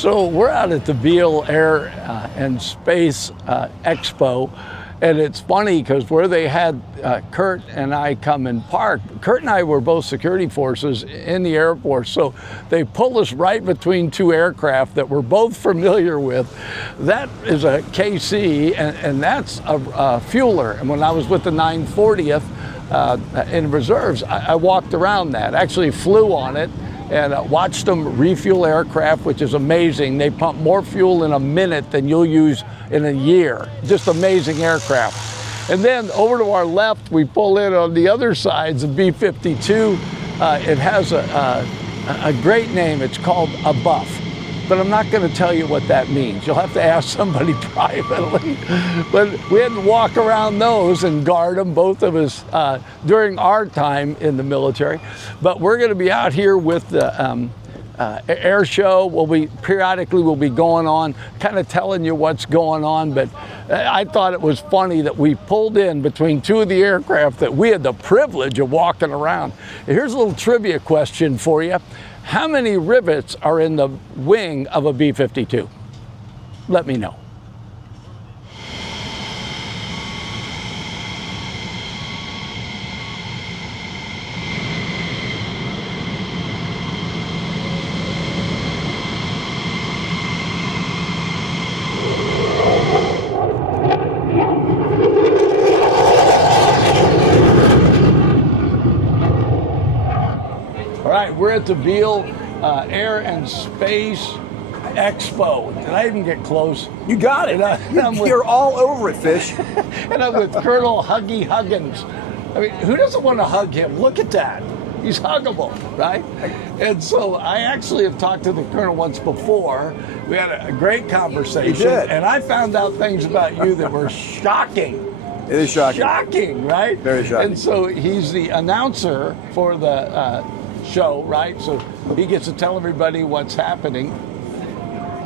So we're out at the Beale Air and Space Expo, and it's funny because where they had Kurt and I come and park, Kurt and I were both security forces in the Air Force, so they pulled us right between two aircraft that we're both familiar with. That is a KC, and that's a fueler. And when I was with the 940th in reserves, I walked around that, actually flew on it, and watched them refuel aircraft, which is amazing. They pump more fuel in a minute than you'll use in a year. Just amazing aircraft. And then over to our left, we pull in on the other side, the B-52. It has a great name. It's called a Buff. But I'm not going to tell you what that means. You'll have to ask somebody privately. But we had to walk around those and guard them, both of us, during our time in the military. But we're going to be out here with the air show. Periodically we'll be going on, kind of telling you what's going on. But I thought it was funny that we pulled in between two of the aircraft that we had the privilege of walking around. Here's a little trivia question for you. How many rivets are in the wing of a B-52? Let me know. We're at the Beale Air and Space Expo. Did I even get close? You got it. You're all over it, Fish. And I'm with Colonel Huggy Huggins. I mean, who doesn't want to hug him? Look at that. He's huggable, right? And so I actually have talked to the Colonel once before. We had a great conversation. You did. And I found out things about you that were shocking. It is shocking. Shocking, right? Very shocking. And so he's the announcer for the show, right? So he gets to tell everybody what's happening.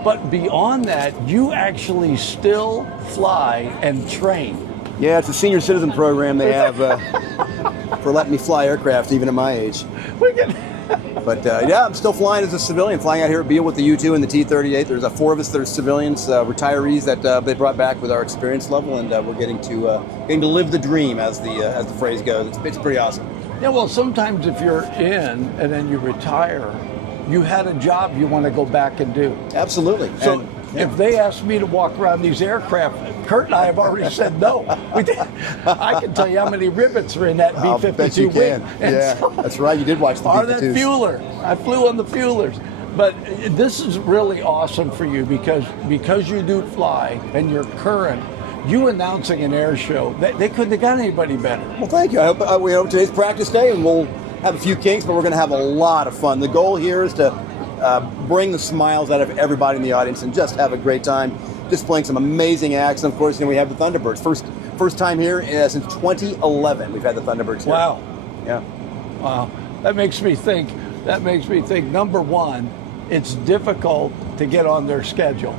But beyond that, you actually still fly and train. Yeah, it's a senior citizen program they have for letting me fly aircraft even at my age. But yeah, I'm still flying as a civilian, flying out here at Beale with the U-2 and the T-38. There's 4 of us that are civilians, retirees that they brought back with our experience level, and we're getting to live the dream, as the phrase goes. It's pretty awesome. Yeah, well, sometimes if you're in and then you retire, you had a job you want to go back and do. Absolutely. So if they asked me to walk around these aircraft, Kurt and I have already said no. I can tell you how many rivets are in that B-52 I'll bet you wing. can. Yeah, that's right. You did watch the B-52s. Or that fueler. I flew on the fuelers. But this is really awesome for you because you do fly and you're current. You announcing an air show, they couldn't have got anybody better. Well, thank you. I hope today's practice day, and we'll have a few kinks, but we're going to have a lot of fun. The goal here is to bring the smiles out of everybody in the audience and just have a great time, displaying some amazing acts. And of course, we have the Thunderbirds. First time here since 2011. We've had the Thunderbirds here. Wow. Yeah. Wow. That makes me think. Number one, it's difficult to get on their schedule.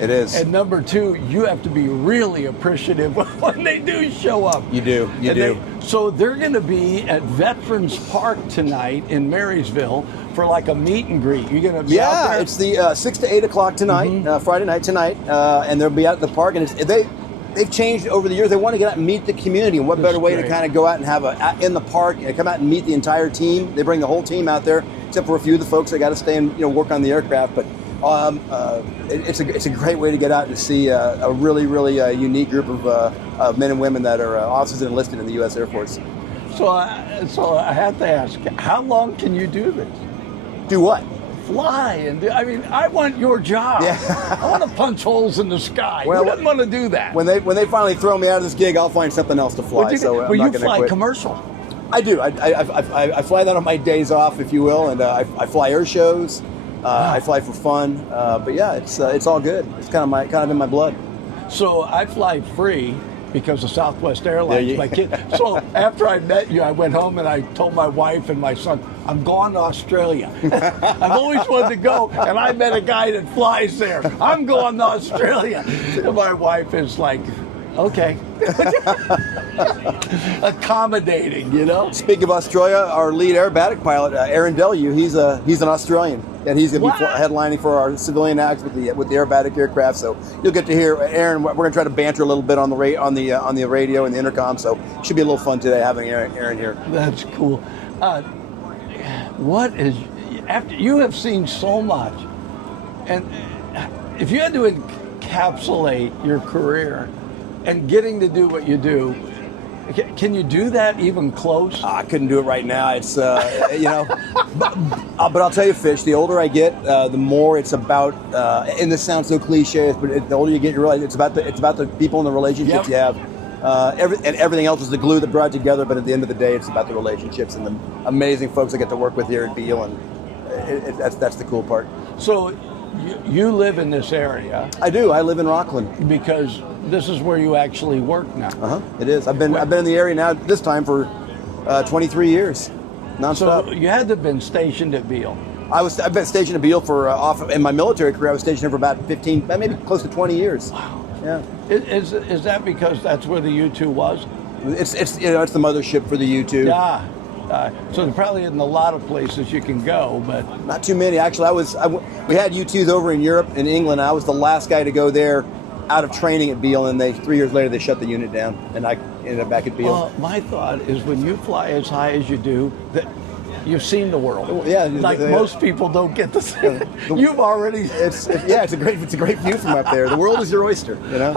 It is. And number two, you have to be really appreciative when they do show up. You do. You do. So they're going to be at Veterans Park tonight in Marysville for like a meet and greet. You're going to be out there? It's the 6 to 8 o'clock tonight, Friday night tonight, and they'll be out at the park. And they've changed over the years. They want to get out and meet the community. And what better way to kind of go out and have in the park and come out and meet the entire team? They bring the whole team out there, except for a few of the folks that got to stay and work on the aircraft. But it's a great way to get out and see a really, really unique group of men and women that are officers and enlisted in the U.S. Air Force. So I have to ask, how long can you do this? Do what? Fly and I want your job. Yeah. I want to punch holes in the sky. Well, Who doesn't want to do that? When they finally throw me out of this gig, I'll find something else to fly. Will you fly commercial? I do. I fly that on my days off, if you will, and I fly air shows. I fly for fun, but yeah, it's all good. It's kind of in my blood. So I fly free because of Southwest Airlines, my kid. So after I met you, I went home and I told my wife and my son, I'm going to Australia. I've always wanted to go, and I met a guy that flies there. I'm going to Australia. And my wife is like, Okay. Accommodating, you know? Speaking of Australia, our lead aerobatic pilot, Aarron Deliu, he's an Australian, and he's going to be headlining for our civilian acts with the aerobatic aircraft. So you'll get to hear Aarron. We're going to try to banter a little bit on the radio and the intercom. So it should be a little fun today having Aarron here. That's cool. What is after you have seen so much, and if you had to encapsulate your career and getting to do what you do, can you do that even close? I couldn't do it right now. It's but I'll tell you, Fish. The older I get, the more it's about. And this sounds so cliche, but the older you get, you realize it's about the people and the relationships you have. Everything else is the glue that brought together. But at the end of the day, it's about the relationships and the amazing folks I get to work with here at Beale, and that's the cool part. So, you live in this area. I do. I live in Rockland because this is where you actually work now. It is. I've been in the area now this time for 23 years, nonstop. So you had to have been stationed at Beale. I've been stationed at Beale for in my military career. I was stationed for about 15, maybe close to 20 years. Wow. Yeah. Is that because that's where the U-2 was? It's the mothership for the U-2. Yeah. So there probably isn't a lot of places you can go, but not too many. Actually, we had U-2s over in Europe, in England. I was the last guy to go there out of training at Beale, and 3 years later they shut the unit down, and I ended up back at Beale. Well, my thought is when you fly as high as you do, that you've seen the world. Yeah, most people don't get to see it. You've already. It's a great view from up there. The world is your oyster, you know.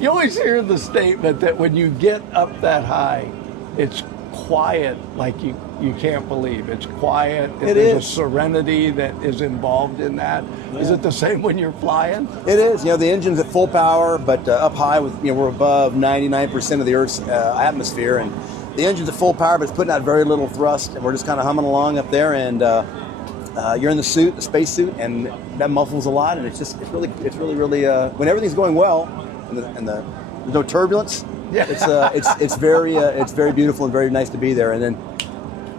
You always hear the statement that when you get up that high, it's quiet like you can't believe. It's quiet. There's a serenity that is involved in that. Yeah. Is it the same when you're flying? It is. The engine's at full power, but up high with we're above 99% of the Earth's atmosphere, and the engine's at full power, but it's putting out very little thrust, and we're just kind of humming along up there. And you're in the space suit, and that muffles a lot, and it's really when everything's going well, and there's no turbulence. Yeah. It's very beautiful and very nice to be there, and then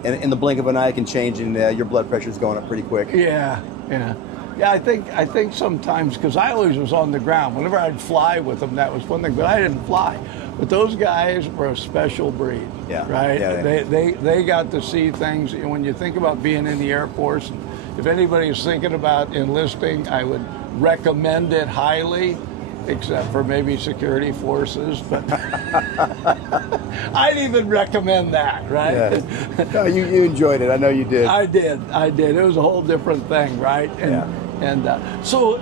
in the blink of an eye it can change, and your blood pressure is going up pretty quick. Yeah. I think sometimes, because I always was on the ground. Whenever I'd fly with them, that was one thing, but I didn't fly. But those guys were a special breed, right? Yeah. They got to see things. And when you think about being in the Air Force, if anybody is thinking about enlisting, I would recommend it highly. Except for maybe security forces, but I'd even recommend that, right? Yeah. No, you enjoyed it. I know you did. I did. It was a whole different thing, right? And so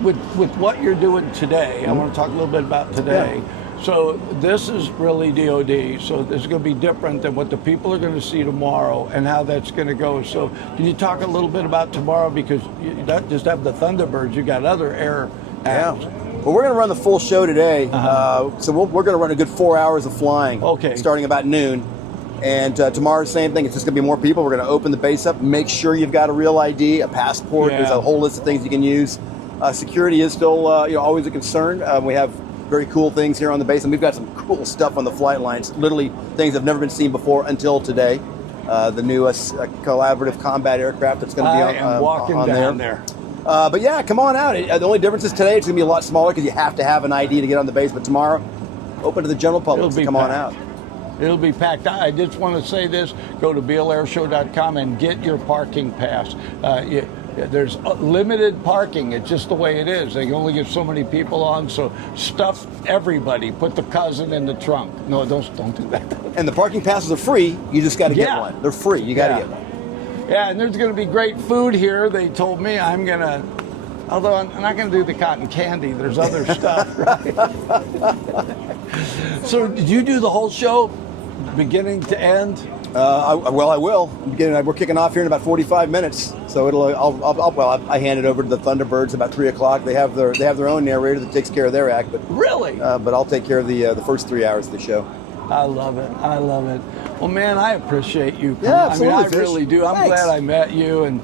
with what you're doing today, I want to talk a little bit about today. Yeah. So this is really DOD. So this is going to be different than what the people are going to see tomorrow and how that's going to go. So can you talk a little bit about tomorrow, because you don't just have the Thunderbirds, you got other air acts. Well, we're going to run the full show today, so we're going to run a good 4 hours of flying, starting about noon. And tomorrow, same thing. It's just going to be more people. We're going to open the base up, make sure you've got a real ID, a passport. There's a whole list of things you can use. Security is still always a concern. We have very cool things here on the base, and we've got some cool stuff on the flight lines, literally things that have never been seen before until today. The newest collaborative combat aircraft that's going to be on down there. But yeah, come on out. The only difference is today it's going to be a lot smaller because you have to have an ID to get on the base. But tomorrow, open to the general public, so come on out. It'll be packed. I just want to say this. Go to BealeAirShow.com and get your parking pass. There's limited parking. It's just the way it is. They can only get so many people on, so stuff everybody. Put the cousin in the trunk. No, don't do that. And the parking passes are free. You just got to get one. They're free. You got to get one. Yeah, and there's going to be great food here. They told me although I'm not going to do the cotton candy. There's other stuff, right? So did you do the whole show, beginning to end? I will. We're kicking off here in about 45 minutes. So I hand it over to the Thunderbirds about 3 o'clock. They have their own narrator that takes care of their act. But really? But I'll take care of the first 3 hours of the show. I love it. Well, man, I appreciate you. Yeah, absolutely. I really do. I'm glad I met you, and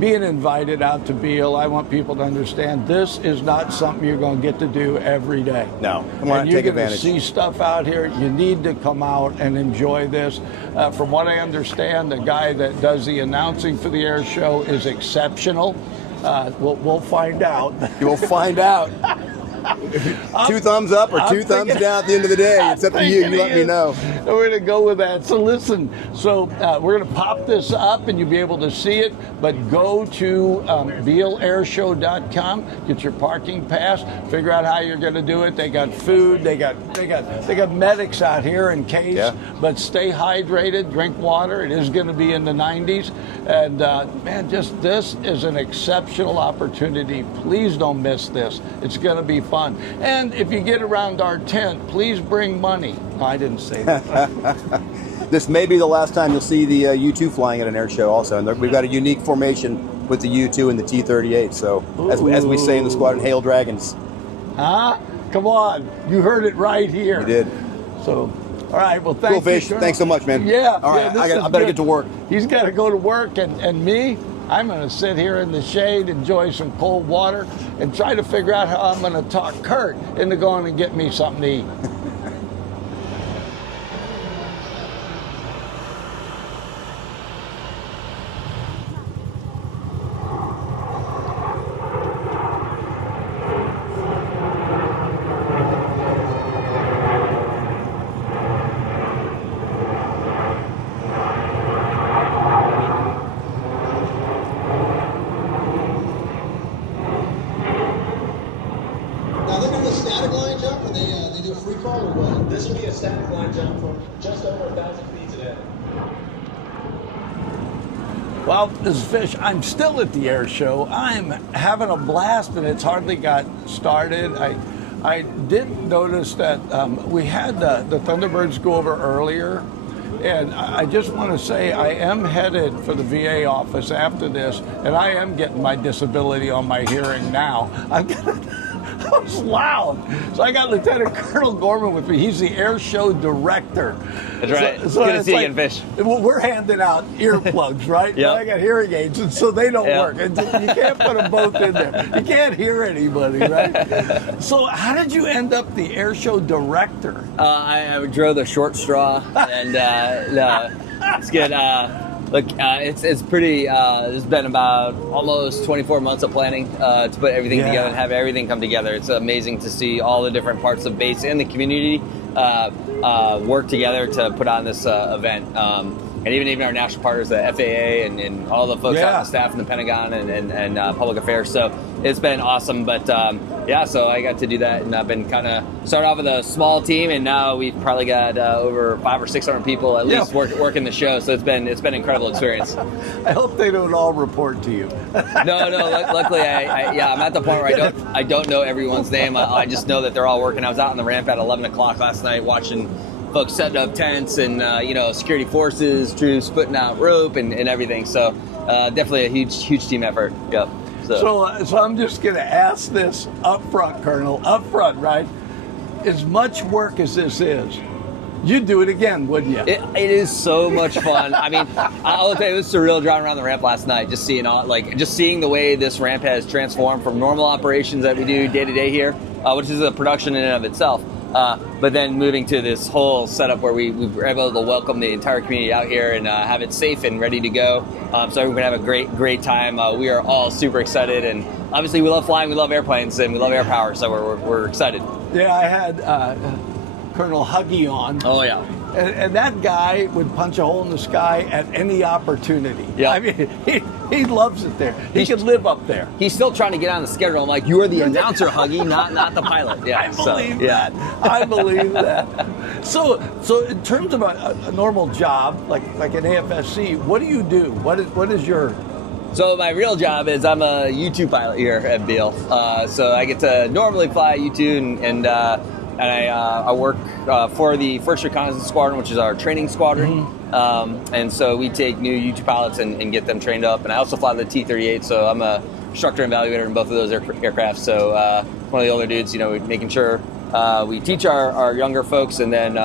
being invited out to Beale, I want people to understand this is not something you're going to get to do every day. No, come on, take advantage. You're going to see stuff out here. You need to come out and enjoy this. From what I understand, the guy that does the announcing for the air show is exceptional. We'll find out. You'll find out. Two thumbs up or two thumbs down at the end of the day. It's up to you. You let me know. We're going to go with that. So listen, we're going to pop this up and you'll be able to see it, but go to BealeAirShow.com, get your parking pass, figure out how you're going to do it. They got food, they got medics out here in case, but stay hydrated, drink water. It is going to be in the 90s. And man, just this is an exceptional opportunity. Please don't miss this. It's going to be fun. And if you get around our tent, please bring money. No, I didn't say that. This may be the last time you'll see the U2 flying at an air show also. And we've got a unique formation with the U2 and the T-38. So as we say in the squadron, hail dragons. Huh? Come on. You heard it right here. You did. So, all right. Well, thank you, Fish. Colonel. Thanks so much, man. Yeah. All right. I better get to work. He's got to go to work. And me, I'm going to sit here in the shade, enjoy some cold water, and try to figure out how I'm going to talk Kurt into going and get me something to eat. Now they're going to static line jump, or they do a free fall, or what? This will be a static line jump from just over 1,000 feet today. Well, this is Fish. I'm still at the air show. I'm having a blast, and it's hardly got started. I did notice that we had the Thunderbirds go over earlier, and I just want to say I am headed for the VA office after this, and I am getting my disability on my hearing now. That was loud. So I got Lieutenant Colonel Gorman with me. He's the air show director. That's right. So Good to it's see you again, Fish. We're handing out earplugs, right? Yep. I got hearing aids, and so they don't Yep. work. And you can't put them both in there. You can't hear anybody, right? So how did you end up the air show director? I drove the short straw, and it's good. Look, it's pretty. It's been about almost 24 months of planning to put everything together and have everything come together. It's amazing to see all the different parts of base and the community work together to put on this event. And even our national partners, the FAA and all the folks out on the staff in the Pentagon and public affairs. So it's been awesome. But so I got to do that, and I've been kind of started off with a small team, and now we've probably got over 500 or 600 people at least working the show. So it's been an incredible experience. I hope they don't all report to you. No. Luckily, I'm at the point where I don't know everyone's name. I just know that they're all working. I was out on the ramp at 11 o'clock last night watching folks setting up tents and security forces, troops putting out rope and everything. So definitely a huge team effort. Yep. So I'm just going to ask this up front, Colonel. Up front, right? As much work as this is, you'd do it again, wouldn't you? It is so much fun. I mean, I'll tell you, it was surreal driving around the ramp last night, just seeing the way this ramp has transformed from normal operations that we do day to day here, which is a production in and of itself. But then moving to this whole setup where we were able to welcome the entire community out here and have it safe and ready to go. So everyone can have a great time. We are all super excited, and obviously we love flying, we love airplanes, and we love air power. So we're excited. Yeah, I had Colonel Huggy on. Oh yeah. And that guy would punch a hole in the sky at any opportunity. Yeah. I mean, he loves it there. He could live up there. He's still trying to get on the schedule. I'm like, you are the announcer, Huggy, not the pilot. Yeah, I believe that. I believe that. So in terms of a normal job, like an AFSC, what do you do? What is your... So my real job is I'm a U2 pilot here at Beale. So I get to normally fly U2 and I work for the 1st Reconnaissance Squadron, which is our training squadron. And so we take new U2 pilots and get them trained up. And I also fly the T-38, so I'm a instructor and evaluator in both of those aircraft. So one of the older dudes, making sure we teach our younger folks, and then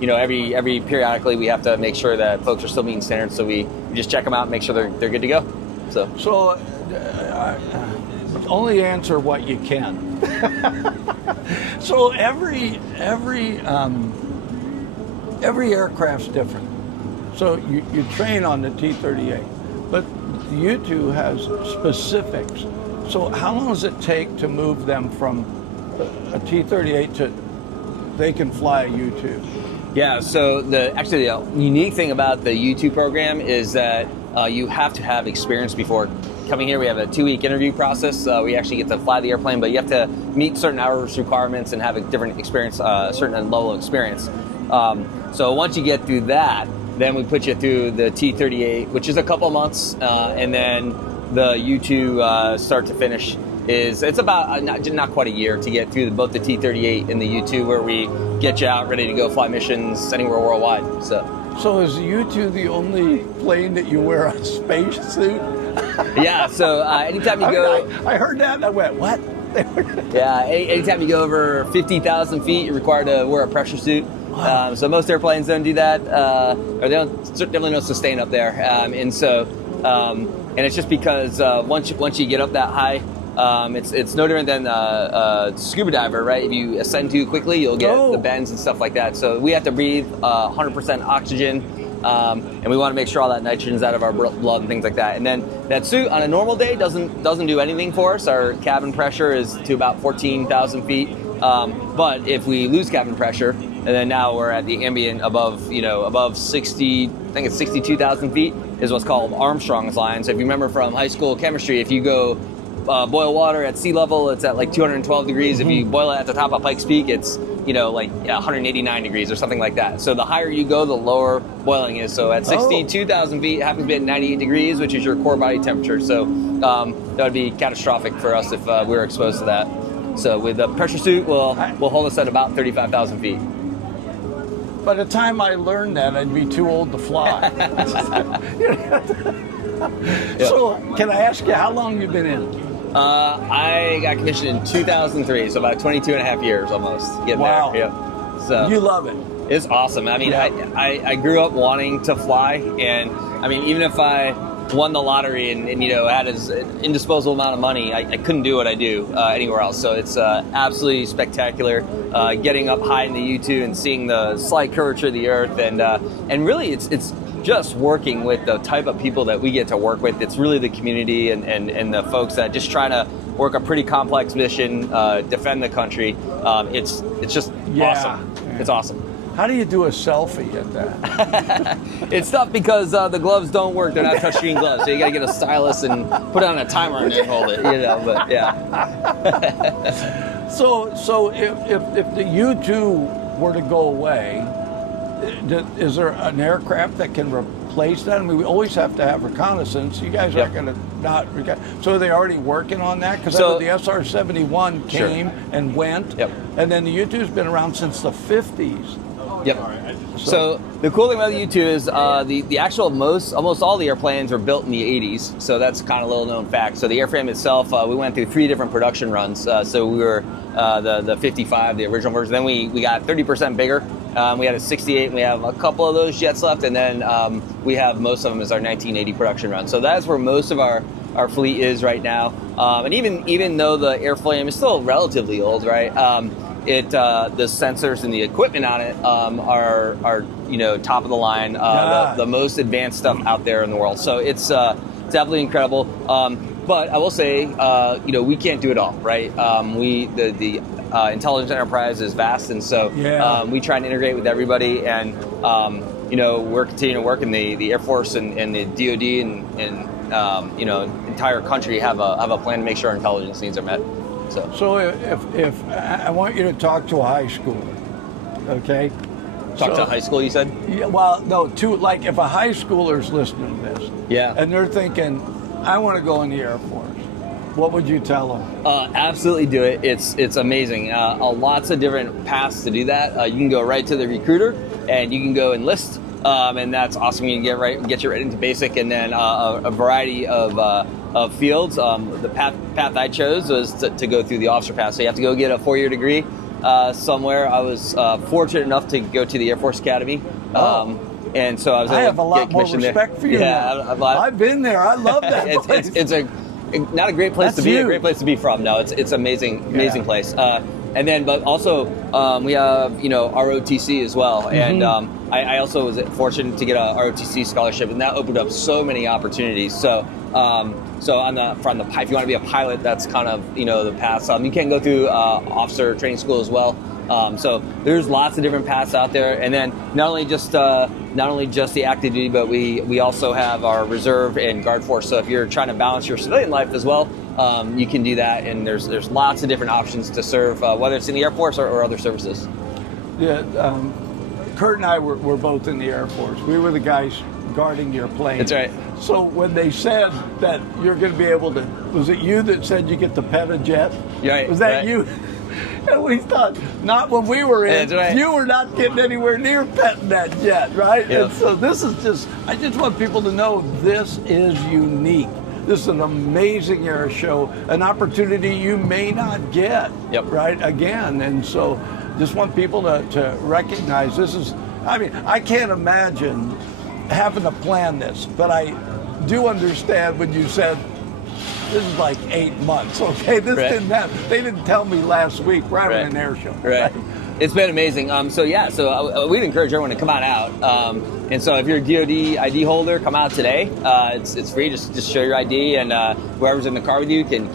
every periodically we have to make sure that folks are still meeting standards. So we just check them out and make sure they're good to go. So only answer what you can. So every aircraft's different. So you train on the T-38, but the U2 has specifics. So how long does it take to move them from a T-38 they can fly a U-2? Yeah, so the unique thing about the U2 program is that you have to have experience before coming here. We have a 2-week interview process. We actually get to fly the airplane, but you have to meet certain hours requirements and have a different experience, a certain level of experience. So once you get through that, then we put you through the T-38, which is a couple months, and then the U2 start to finish it's about not quite a year to get through both the T-38 and the U2, where we get you out ready to go fly missions anywhere worldwide. So is the U2 the only plane that you wear a spacesuit? Yeah, so anytime you go... I heard that and I went, what? Yeah, anytime you go over 50,000 feet, you're required to wear a pressure suit. Wow. So most airplanes don't do that, or they definitely don't sustain up there. And it's just because once you get up that high, it's no different than a scuba diver, right? If you ascend too quickly, you'll get the bends and stuff like that. So we have to breathe 100% oxygen, and we want to make sure all that nitrogen's out of our blood and things like that. And then that suit on a normal day doesn't do anything for us. Our cabin pressure is to about 14,000 feet. But if we lose cabin pressure, and then now we're at the ambient above 60, I think it's 62,000 feet, is what's called Armstrong's line. So if you remember from high school chemistry, if you go boil water at sea level, it's at like 212 degrees. If you boil it at the top of Pikes Peak, it's 189 degrees or something like that. So the higher you go, the lower boiling is. So at 62,000 feet, it happens to be at 98 degrees, which is your core body temperature. So that would be catastrophic for us if we were exposed to that. So with the pressure suit, will hold us at about 35,000 feet. By the time I learned that, I'd be too old to fly. So can I ask you how long you've been in? I got commissioned in 2003, so about 22 and a half years almost. Wow. There. Yep. So you love it. It's awesome. I mean, I grew up wanting to fly, and I mean, even if I won the lottery and had an indisposable amount of money, I couldn't do what I do anywhere else. So it's absolutely spectacular, getting up high in the U2 and seeing the slight curvature of the Earth, and really it's just working with the type of people that we get to work with. It's really the community and the folks that just trying to work a pretty complex mission, defend the country. It's just awesome. Yeah. It's awesome. How do you do a selfie at that? It's tough because the gloves don't work. They're not touchscreen gloves, so you got to get a stylus and put on a timer and then hold it. But yeah. So if the U2 were to go away, is there an aircraft that can replace that? I mean, we always have to have reconnaissance. You guys aren't going to not. So are they already working on that? Because the SR-71 came and went, and then the U2's been around since the 50s. Yep. So the cool thing about the U2 is the actual almost all the airplanes were built in the 80s. So that's kind of a little known fact. So the airframe itself, we went through 3 different production runs. So we were the 55, the original version. Then we got 30% bigger. We had a 68, and we have a couple of those jets left. And then we have most of them as our 1980 production run. So that's where most of our fleet is right now. And even though the airframe is still relatively old, right? The sensors and the equipment on it are top of the line, the most advanced stuff out there in the world. So it's definitely incredible. But I will say, we can't do it all, right? The intelligence enterprise is vast, and so we try and integrate with everybody. And we're continuing to work in the Air Force and the DoD and entire country have a plan to make sure our intelligence needs are met. So if I want you to talk to a high schooler, okay? Talk to high school, you said? Yeah. Well, no. If a high schooler's listening to this, and they're thinking, I want to go in the Air Force, what would you tell them? Absolutely do it. It's amazing. Lots of different paths to do that. You can go right to the recruiter, and you can go enlist. And that's awesome. You can get you right into basic, and then a variety of fields. The path I chose was to go through the officer path. So you have to go get a 4-year degree somewhere. I was fortunate enough to go to the Air Force Academy. And so I have a lot more respect for you. Yeah, I've been there. I love that place. It's not a great place to be. A great place to be from. No, it's amazing place. And then, but also we have ROTC as well, and I also was fortunate to get a ROTC scholarship, and that opened up so many opportunities. So So on the if you want to be a pilot, that's kind of the path. You can go through officer training school as well. So there's lots of different paths out there, and then not only just the active duty, but we also have our reserve and guard force. So if you're trying to balance your civilian life as well, you can do that. And there's lots of different options to serve, whether it's in the Air Force or other services. Yeah, Kurt and I were both in the Air Force. We were the guys guarding your plane. That's right. So when they said that you're going to be able to, was it you that said you get to pet a jet? Right. Was that right. you? And we thought, not when we were in. That's right. You were not getting anywhere near petting that jet, right? Yep. And so this is I just want people to know this is unique. This is an amazing air show, an opportunity you may not get, Yep. right, again. And so just want people to recognize this is, I can't imagine having to plan this, but I do understand when you said, this is like 8 months, okay? This right. didn't happen. They didn't tell me last week we're having right. an air show. Right. It's been amazing. So we'd encourage everyone to come on out. And so if you're a DoD ID holder, come out today. It's free. Just show your ID, and whoever's in the car with you can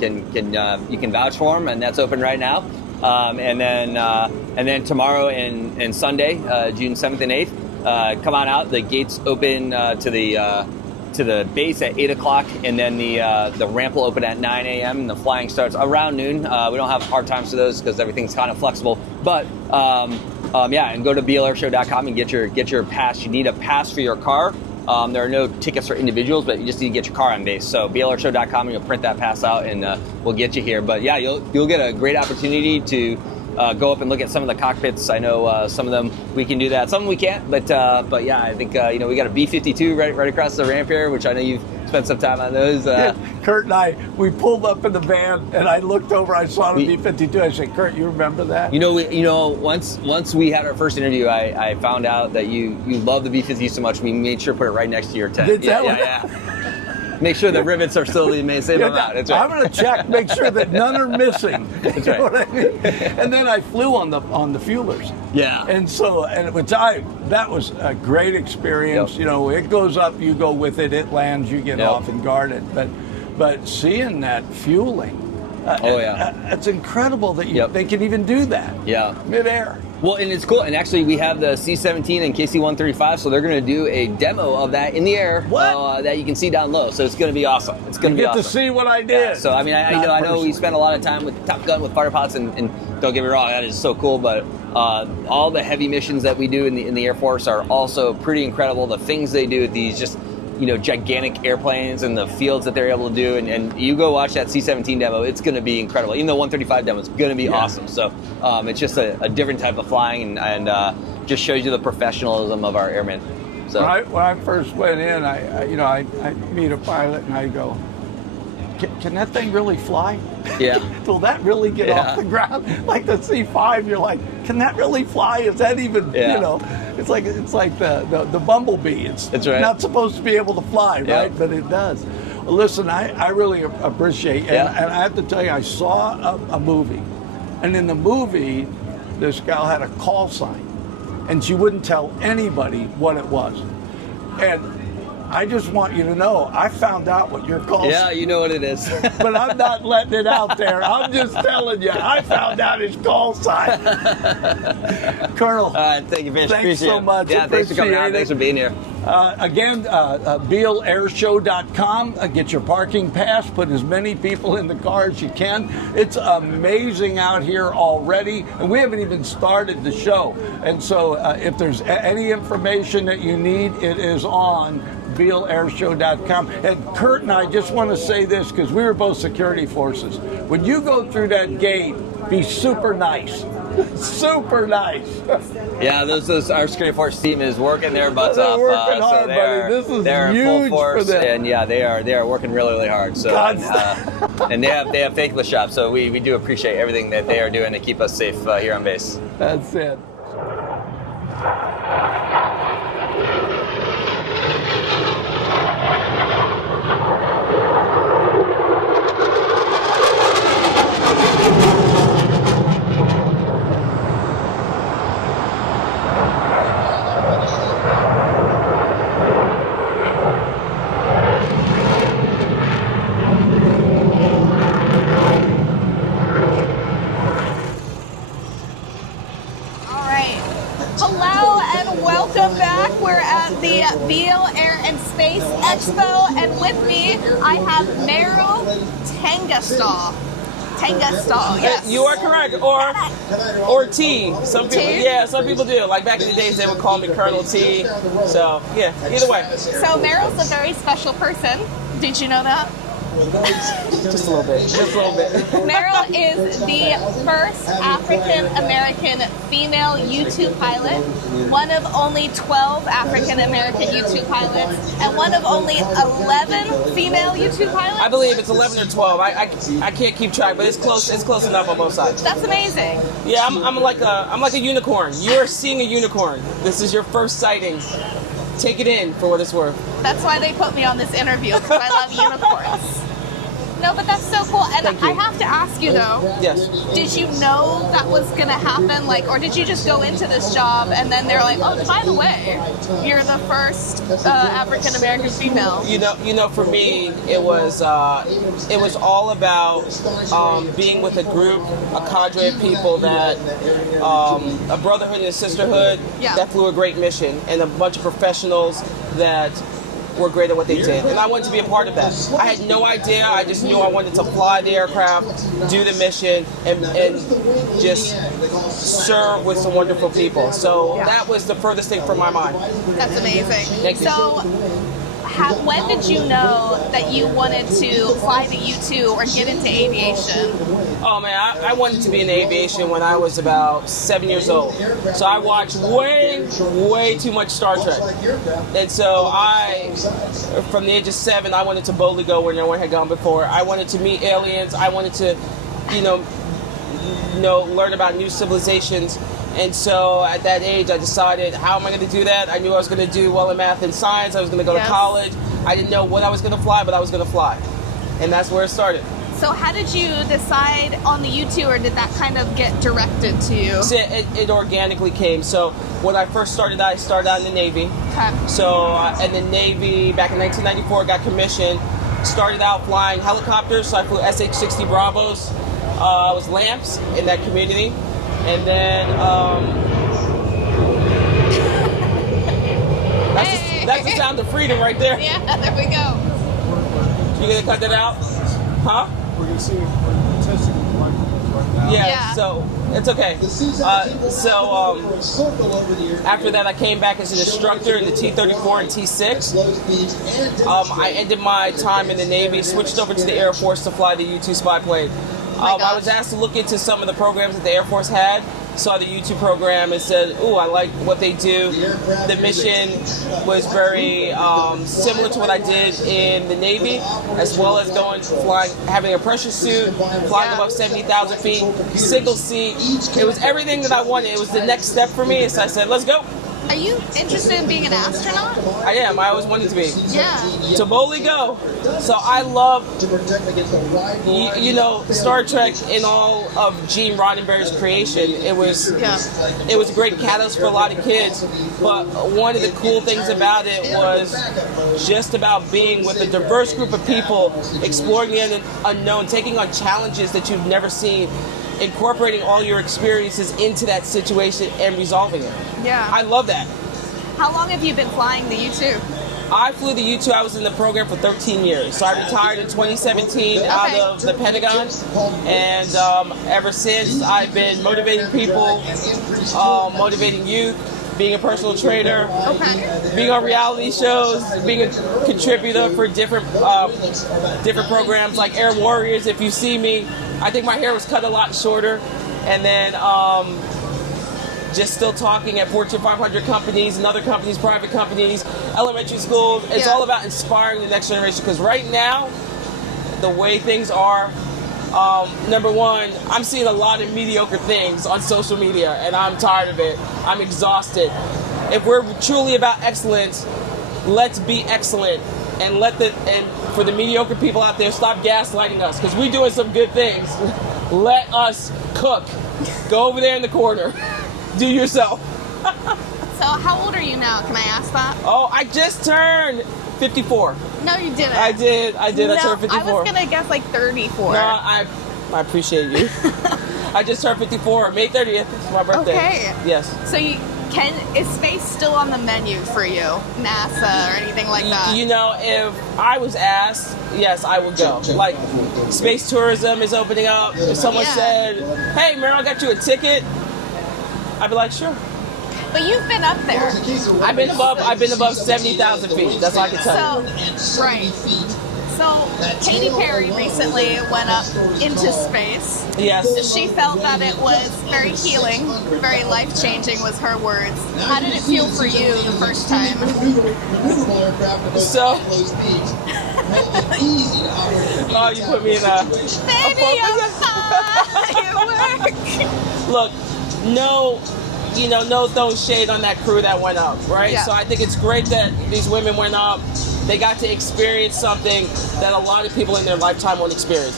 you can vouch for them, and that's open right now. And then tomorrow and Sunday, June 7th and 8th, come on out. The gates open to the base at 8 o'clock, and then the ramp will open at 9 a.m. and the flying starts around noon. We don't have hard times for those because everything's kind of flexible. But and go to BealeAirShow.com and get your pass. You need a pass for your car. There are no tickets for individuals, but you just need to get your car on base. So BealeAirShow.com, and you'll print that pass out, and we'll get you here. But yeah, you'll get a great opportunity to go up and look at some of the cockpits. I know some of them we can do that, some we can't. But yeah, I think we got a B-52 right across the ramp here, which I know you've spent some time on those. Kurt and I, we pulled up in the van, and I looked over. I saw the B-52. I said, "Kurt, you remember that?" Once we had our first interview, I found out that you love the B-52 so much. We made sure to put it right next to your tent. Yeah. Make sure the rivets are still the same amount. That's right. I'm going to check, make sure that none are missing. That's You know right. what I mean? And then I flew on the fuelers. Yeah. And so, that was a great experience. Yep. It goes up, you go with it, it lands, you get Yep. off and guard it. But seeing that fueling, it's incredible that Yep. they can even do that. Yeah. Midair. Well, and it's cool. And actually, we have the C-17 and KC-135, so they're going to do a demo of that in the air that you can see down low. So it's going to be awesome. It's going to be awesome. Get to see what I did. Yeah, so I mean, I know we spent a lot of time with Top Gun with fighter pilots, and don't get me wrong, that is so cool. But all the heavy missions that we do in the Air Force are also pretty incredible. The things they do with these just gigantic airplanes and the fields that they're able to do, and you go watch that C-17 demo, it's going to be incredible. Even the 135 demo is going to be awesome. So it's just a different type of flying, and just shows you the professionalism of our airmen. So When I first went in, I meet a pilot and I go, can that thing really fly? Yeah. Will that really get off the ground? Like the C-5, you're like, can that really fly? Is that even, it's like the bumblebee. That's right. Not supposed to be able to fly, right? Yeah. But it does. Well, listen, I really appreciate, and I have to tell you, I saw a movie, and in the movie, this gal had a call sign, and she wouldn't tell anybody what it was. And I just want you to know, I found out what your call yeah, you know what it is. but I'm not letting it out there. I'm just telling you, I found out his call sign. Colonel, thank you, Fish. Thanks so much. Yeah, thanks for coming Appreciate out. it. Thanks for being here. Again, BealeAirShow.com. Get your parking pass. Put as many people in the car as you can. It's amazing out here already, and we haven't even started the show. And so if there's any information that you need, it is on BealeAirShow.com. And Kurt and I just want to say this, because we were both security forces. When you go through that gate, be super nice. Super nice. Yeah, our security force team is working their butts They're off. working hard, so buddy. This is they're in huge full force, for them. and yeah, they are working really hard. So and they have faithless shops. So we do appreciate everything that they are doing to keep us safe here on base. That's it. Expo, and with me I have Merryl Tengesdal. Tengesdal, yes. You are correct, or T. Some people, T? yeah, some people do. Like back in the days, they would call me Colonel T. So yeah, either way. So Merryl's a very special person. Did you know that? Just a little bit. Just a little bit. Merryl is the first African American female YouTube pilot, one of only 12 African American YouTube pilots, and one of only 11 female YouTube pilots. I believe it's 11 or 12. I can't keep track, but it's close. It's close enough on both sides. That's amazing. Yeah, I'm like a unicorn. You are seeing a unicorn. This is your first sighting. Take it in for what it's worth. That's why they put me on this interview, because I love unicorns. No, but that's so cool. And I have to ask you though, Yes. did you know that was gonna happen? Like, or did you just go into this job and then they're like, oh, by the way, you're the first African American female? You know, for me, it was all about being with a group, a cadre of people that a brotherhood and a sisterhood that flew a great mission, and a bunch of professionals that were great at what they did, and I wanted to be a part of that. I had no idea. I just knew I wanted to fly the aircraft, do the mission, and just serve with some wonderful people. So that was the furthest thing from my mind. That's amazing. Thank you. So, when did you know that you wanted to fly the U-2 or get into aviation? Oh man, I wanted to be in aviation when I was about 7 years old. So I watched way too much Star Trek. And so from the age of 7, I wanted to boldly go where no one had gone before. I wanted to meet aliens. I wanted to, learn about new civilizations. And so at that age, I decided, how am I going to do that? I knew I was going to do well in math and science. I was going to go to college. I didn't know what I was going to fly, but I was going to fly. And that's where it started. So how did you decide on the U-2, or did that kind of get directed to you? So it organically came. So when I first started, I started out in the Navy. Okay. So in the Navy, back in 1994, got commissioned. Started out flying helicopters, so I flew SH-60 Bravos. I was lamps in that community. And then that's the sound of freedom right there. Yeah, there we go. You gonna cut that out? Huh? We're going to see we're testing the microphones right now. Yeah, so it's okay. After that, I came back as an instructor in the T-34 and T-6. I ended my time in the Navy, switched over to the Air Force to fly the U-2 spy plane. I was asked to look into some of the programs that the Air Force had. Saw the U-2 program and said, ooh, I like what they do. The mission was very similar to what I did in the Navy, as well as having a pressure suit, flying above 70,000 feet, single seat. It was everything that I wanted. It was the next step for me, so I said, let's go. Are you interested in being an astronaut? I am. I always wanted to be. Yeah. To boldly go. So I love, Star Trek in all of Gene Roddenberry's creation. It was a great catalyst for a lot of kids. But one of the cool things about it was just about being with a diverse group of people, exploring the unknown, taking on challenges that you've never seen, incorporating all your experiences into that situation and resolving it. Yeah. I love that. How long have you been flying the U-2? I flew the U-2. I was in the program for 13 years. So I retired in 2017 out of the Pentagon. And ever since, I've been motivating people, motivating youth, being a personal trainer, being on reality shows, being a contributor for different programs like Air Warriors. If you see me, I think my hair was cut a lot shorter. And then just still talking at Fortune 500 companies and other companies, private companies, elementary schools. It's all about inspiring the next generation, because right now, the way things are, number one, I'm seeing a lot of mediocre things on social media, and I'm tired of it. I'm exhausted. If we're truly about excellence, let's be excellent, and for the mediocre people out there, stop gaslighting us, because we're doing some good things. Let us cook. Go over there in the corner. Do yourself. So how old are you now? Can I ask that? Oh, I just turned 54. No, you didn't. I did. I turned 54. I was going to guess like 34. No, I appreciate you. I just turned 54. May 30th is my birthday. Okay. Yes. So Is space still on the menu for you, NASA or anything like that? You know, if I was asked, yes, I would go. Like, space tourism is opening up. If someone said, "Hey, Merryl, I got you a ticket," I'd be like, "Sure." But you've been up there. I've been above 70,000 feet. That's all I can tell you. Right. So Katy Perry recently went up into space. Yes. She felt that it was very healing, very life-changing was her words. How did it feel for you the first time? So, oh, you put me in a... Baby, I'm firework. Look, no throwing shade on that crew that went up, right? Yeah. So I think it's great that these women went up. They got to experience something that a lot of people in their lifetime won't experience.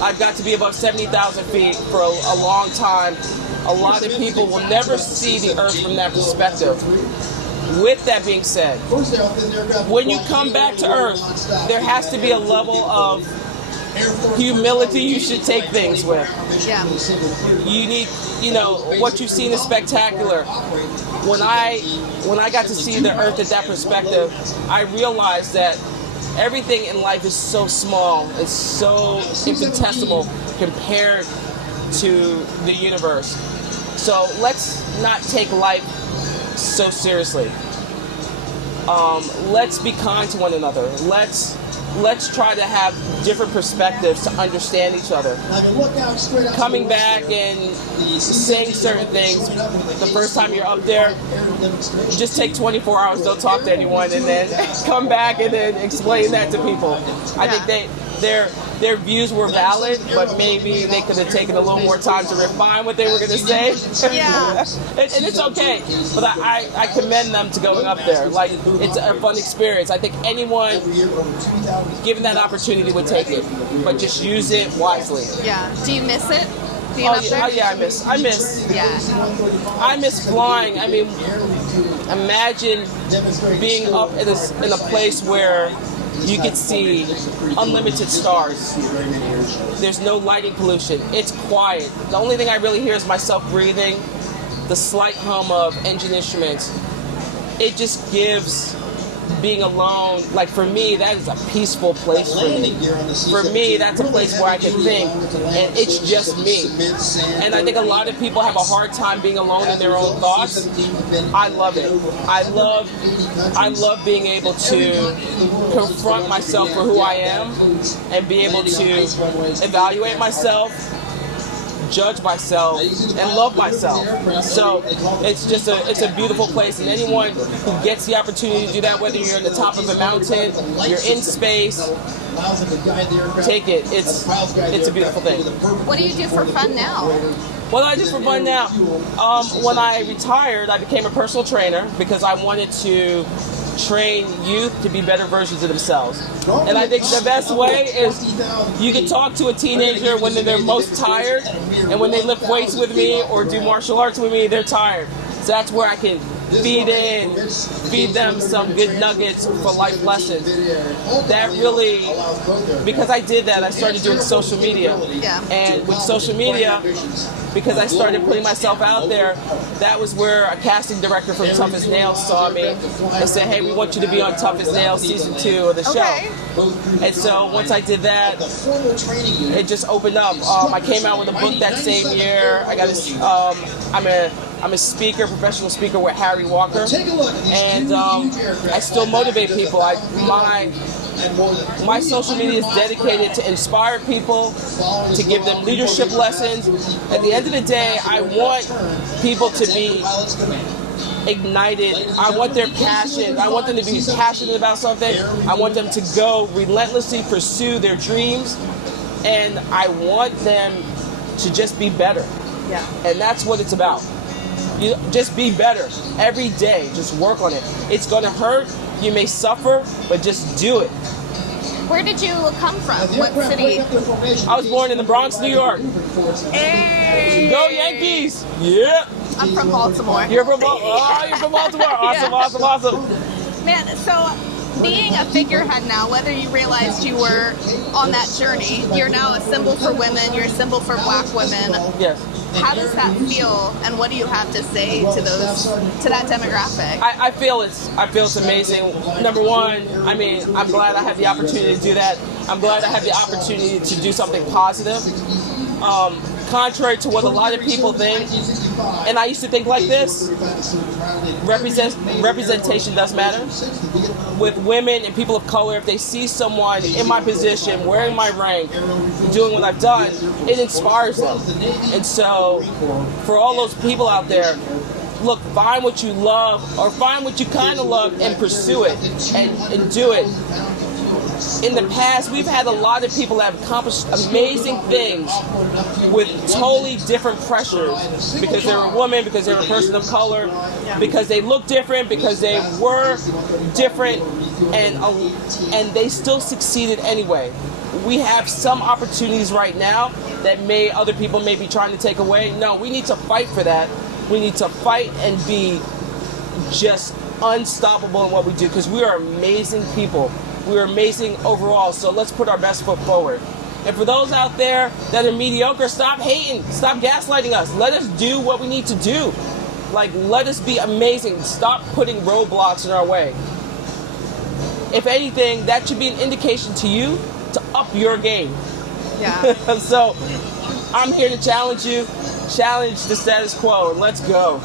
I've got to be above 70,000 feet for a long time. A lot of people will never see the Earth from that perspective. With that being said, when you come back to Earth, there has to be a level of humility you should take things with. Yeah. You need, what you've seen is spectacular. When I got to see the Earth at that perspective, I realized that everything in life is so small, it's so infinitesimal compared to the universe. So let's not take life so seriously. Let's be kind to one another. Let's try to have different perspectives to understand each other. Coming back and saying certain things, the first time you're up there, just take 24 hours, don't talk to anyone, and then come back and then explain that to people. I think their views were valid, but maybe they could have taken a little more time to refine what they were going to say. Yeah. And it's okay, but I commend them to going up there. Like, it's a fun experience. I think anyone given that opportunity would take it, but just use it wisely. Yeah. Do you miss it? Being up there? I miss flying. I mean, imagine being up in a place where you could see unlimited stars. There's no lighting pollution. It's quiet. The only thing I really hear is myself breathing, the slight hum of engine instruments. It just gives being alone, like for me, that is a peaceful place for me. For me, that's a place where I can think, and it's just me. And I think a lot of people have a hard time being alone in their own thoughts. I love it. I love being able to confront myself for who I am and be able to evaluate myself, judge myself, and love myself. So it's a beautiful place, and anyone who gets the opportunity to do that, whether you're at the top of a mountain, you're in space, take it. It's a beautiful thing. What do you do for fun now? What do I do for fun now? When I retired, I became a personal trainer because I wanted to train youth to be better versions of themselves. And I think the best way is you can talk to a teenager when they're most tired, and when they lift weights with me or do martial arts with me, they're tired. So that's where I can feed them some good nuggets for life lessons. That really, because I did that, I started doing social media. Yeah. And with social media, because I started putting myself out there, that was where a casting director from Tough as Nails saw me and said, "Hey, we want you to be on Tough as Nails season 2 of the show." Okay. And so once I did that, it just opened up. I came out with a book that same year. I got I'm a speaker, professional speaker with Harry Walker, and I still motivate people. My social media is dedicated to inspire people, to give them leadership lessons. At the end of the day, I want people to be ignited. I want their passion. I want them to be passionate about something. I want them to go relentlessly pursue their dreams, and I want them to just be better. Yeah. And that's what it's about. You just be better every day. Just work on it. It's going to hurt. You may suffer, but just do it. Where did you come from? What city? I was born in the Bronx, New York. Hey. Go Yankees! Yeah. I'm from Baltimore. You're from Baltimore. Awesome. Man, so being a figurehead now, whether you realized you were on that journey, you're now a symbol for women, you're a symbol for black women. Yes. How does that feel, and what do you have to say to that demographic? I feel it's amazing. Number one, I mean, I'm glad I have the opportunity to do that. I'm glad I have the opportunity to do something positive. Contrary to what a lot of people think, and I used to think like this, representation does matter. With women and people of color, if they see someone in my position, wearing my rank, doing what I've done, it inspires them. And so, for all those people out there, look, find what you love, or find what you kind of love and pursue it, and do it. In the past, we've had a lot of people that have accomplished amazing things with totally different pressures, because they were a woman, because they were a person of color, because they looked different, because they were different, and they still succeeded anyway. We have some opportunities right now that other people may be trying to take away. No, we need to fight for that. We need to fight and be just unstoppable in what we do, because we are amazing people. We are amazing overall, so let's put our best foot forward. And for those out there that are mediocre, stop hating, stop gaslighting us. Let us do what we need to do. Like, let us be amazing. Stop putting roadblocks in our way. If anything, that should be an indication to you to up your game. Yeah. So, I'm here to challenge you, challenge the status quo, and let's go.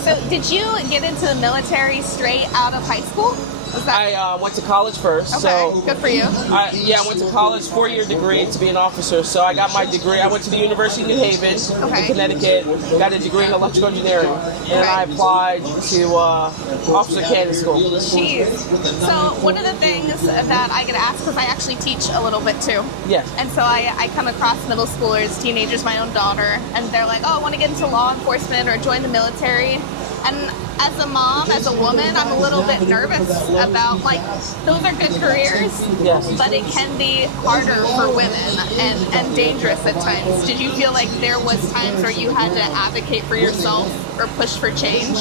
So, did you get into the military straight out of high school? I went to college first. Okay, so good for you. I went to college, 4-year degree to be an officer. So I got my degree. I went to the University of New Haven in Connecticut, got a degree in electrical engineering, and I applied to officer candidate school. Jeez. So one of the things that I get asked, because I actually teach a little bit too. Yes. And so I come across middle schoolers, teenagers, my own daughter, and they're like, oh, I want to get into law enforcement or join the military. And as a mom, as a woman, I'm a little bit nervous about, like, those are good careers, yes, but it can be harder for women and dangerous at times. Did you feel like there was times where you had to advocate for yourself or push for change?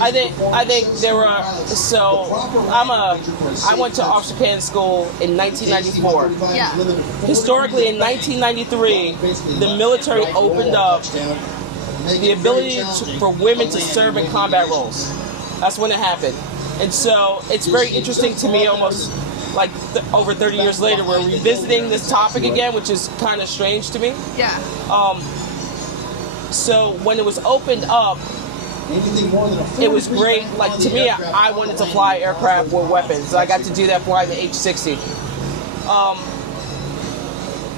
I think there were. So I went to officer candidate school in 1994. Yeah. Historically, in 1993, the military opened up the ability for women to serve in combat roles. That's when it happened. And so it's very interesting to me, almost like over 30 years later, we're revisiting this topic again, which is kind of strange to me. Yeah. So when it was opened up, it was great. Like, to me, I wanted to fly aircraft with weapons. I got to do that before I'm age 60.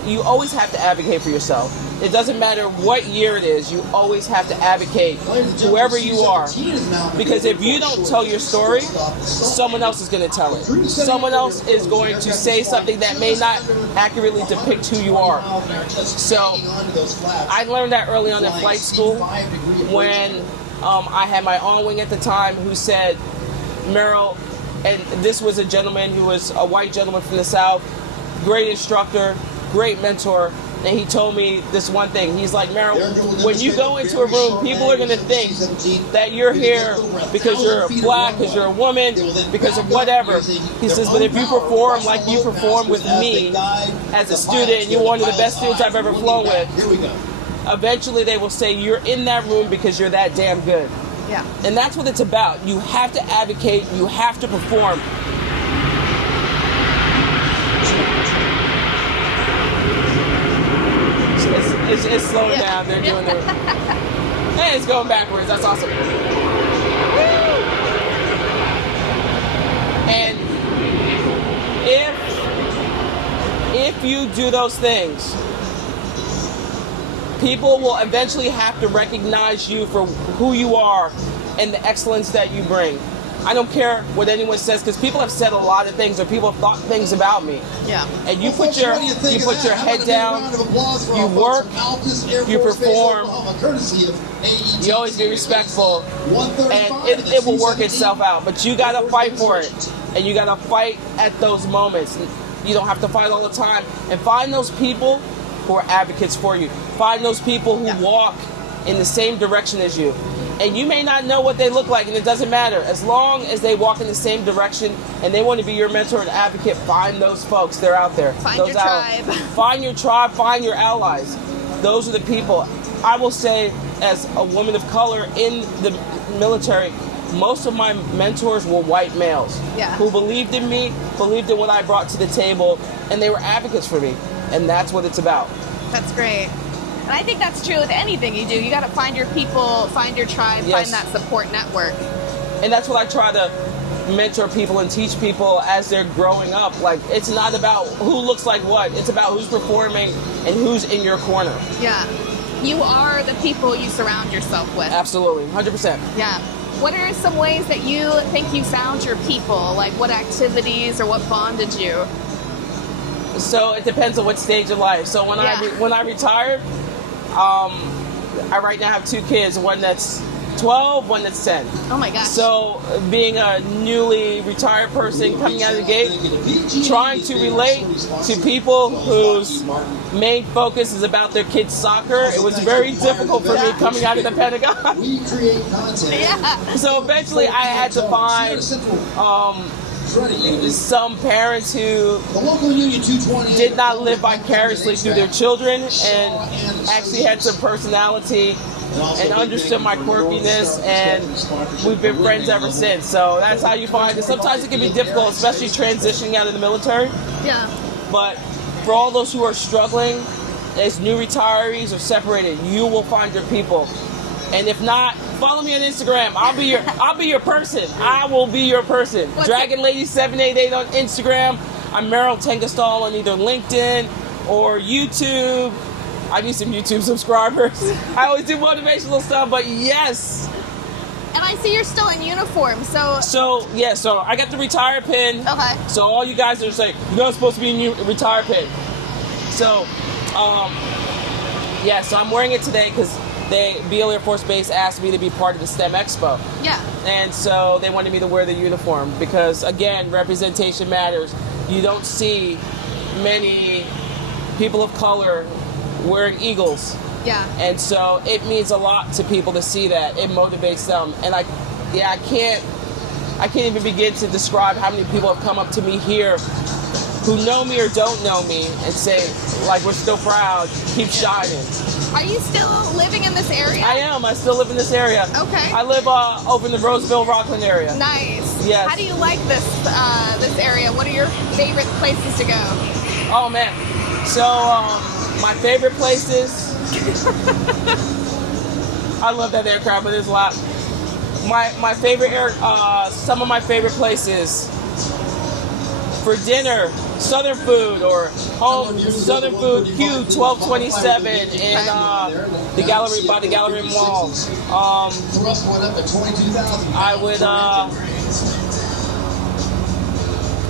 You always have to advocate for yourself. It doesn't matter what year it is, you always have to advocate, whoever you are. Because if you don't tell your story, someone else is going to tell it. Someone else is going to say something that may not accurately depict who you are. So I learned that early on in flight school when I had my on-wing at the time who said, Merryl, and this was a gentleman who was a white gentleman from the South, great instructor, great mentor, and he told me this one thing. He's like, Merryl, when you go into a room, people are going to think that you're here because you're black, because you're a woman, because of whatever. He says, but if you perform like you perform with me as a student, and you're one of the best students I've ever flown with, eventually they will say you're in that room because you're that damn good. Yeah. And that's what it's about. You have to advocate, you have to perform. It's slowing down. They're doing the... Hey, it's going backwards. That's awesome. Woo! And if you do those things, people will eventually have to recognize you for who you are and the excellence that you bring. I don't care what anyone says, because people have said a lot of things, or people have thought things about me. Yeah. And you put your head down, you work, you perform, you always be respectful, and it will work itself out. But you gotta fight for it, and you gotta fight at those moments. You don't have to fight all the time. And find those people who are advocates for you. Find those people who walk in the same direction as you. And you may not know what they look like, and it doesn't matter. As long as they walk in the same direction and they want to be your mentor and advocate, find those folks. They're out there. Find your tribe. Find your tribe. Find your allies. Those are the people. I will say, as a woman of color in the military, most of my mentors were white males who believed in me, believed in what I brought to the table, and they were advocates for me. And that's what it's about. That's great. And I think that's true with anything you do. You got to find your people, find your tribe, find that support network. And that's what I try to mentor people and teach people as they're growing up. Like, it's not about who looks like what. It's about who's performing and who's in your corner. Yeah. You are the people you surround yourself with. Absolutely. 100%. Yeah. What are some ways that you think you found your people? Like, what activities or what bonded you? So it depends on what stage of life. So when I retired, I right now have 2 kids, one that's 12, one that's 10. Oh my gosh. So being a newly retired person coming out of the gate, trying to relate to people whose main focus is about their kids' soccer, it was very difficult for me coming out of the Pentagon. We create content. So eventually I had to find some parents who did not live vicariously through their children and actually had some personality and understood my quirkiness, and we've been friends ever since. So that's how you find it. Sometimes it can be difficult, especially transitioning out of the military. Yeah. But for all those who are struggling as new retirees or separated, you will find your people. And if not, follow me on Instagram. I'll be your person. I will be your person. Dragon Lady 788 on Instagram. I'm Merryl Tengesdal on either LinkedIn or YouTube. I need some YouTube subscribers. I always do motivational stuff, but yes. And I see you're still in uniform, so I got the retire pin. Okay. So all you guys are saying, you're not supposed to be in your retire pin. So, so I'm wearing it today because Beale Air Force Base asked me to be part of the STEM Expo. Yeah. And so they wanted me to wear the uniform because, again, representation matters. You don't see many people of color wearing eagles. Yeah. And so it means a lot to people to see that. It motivates them. And I can't even begin to describe how many people have come up to me here who know me or don't know me and say, like, we're still proud, keep shining. Are you still living in this area? I am. I still live in this area. Okay. I live over in the Roseville, Rockland area. Nice. Yes. How do you like this area? What are your favorite places to go? Oh, man. So, my favorite places... I love that aircraft, but there's a lot. My favorite some of my favorite places for dinner, Southern food or home Southern food. Q 1227 in the gallery by the Gallery Mall. I would.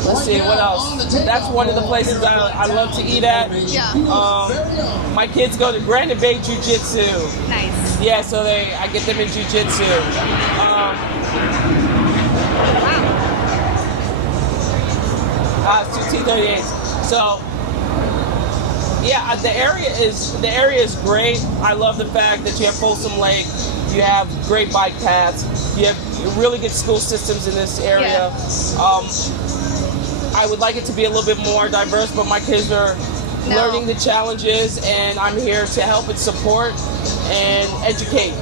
Let's see, what else? That's one of the places I love to eat at. Yeah. My kids go to Granite Bay Jiu-Jitsu. Nice. Yeah, so I get them in Jiu-Jitsu. Wow. 2T38. So, yeah, the area is great. I love the fact that you have Folsom Lake. You have great bike paths. You have really good school systems in this area. Yeah. I would like it to be a little bit more diverse, but my kids are learning the challenges, and I'm here to help and support and educate.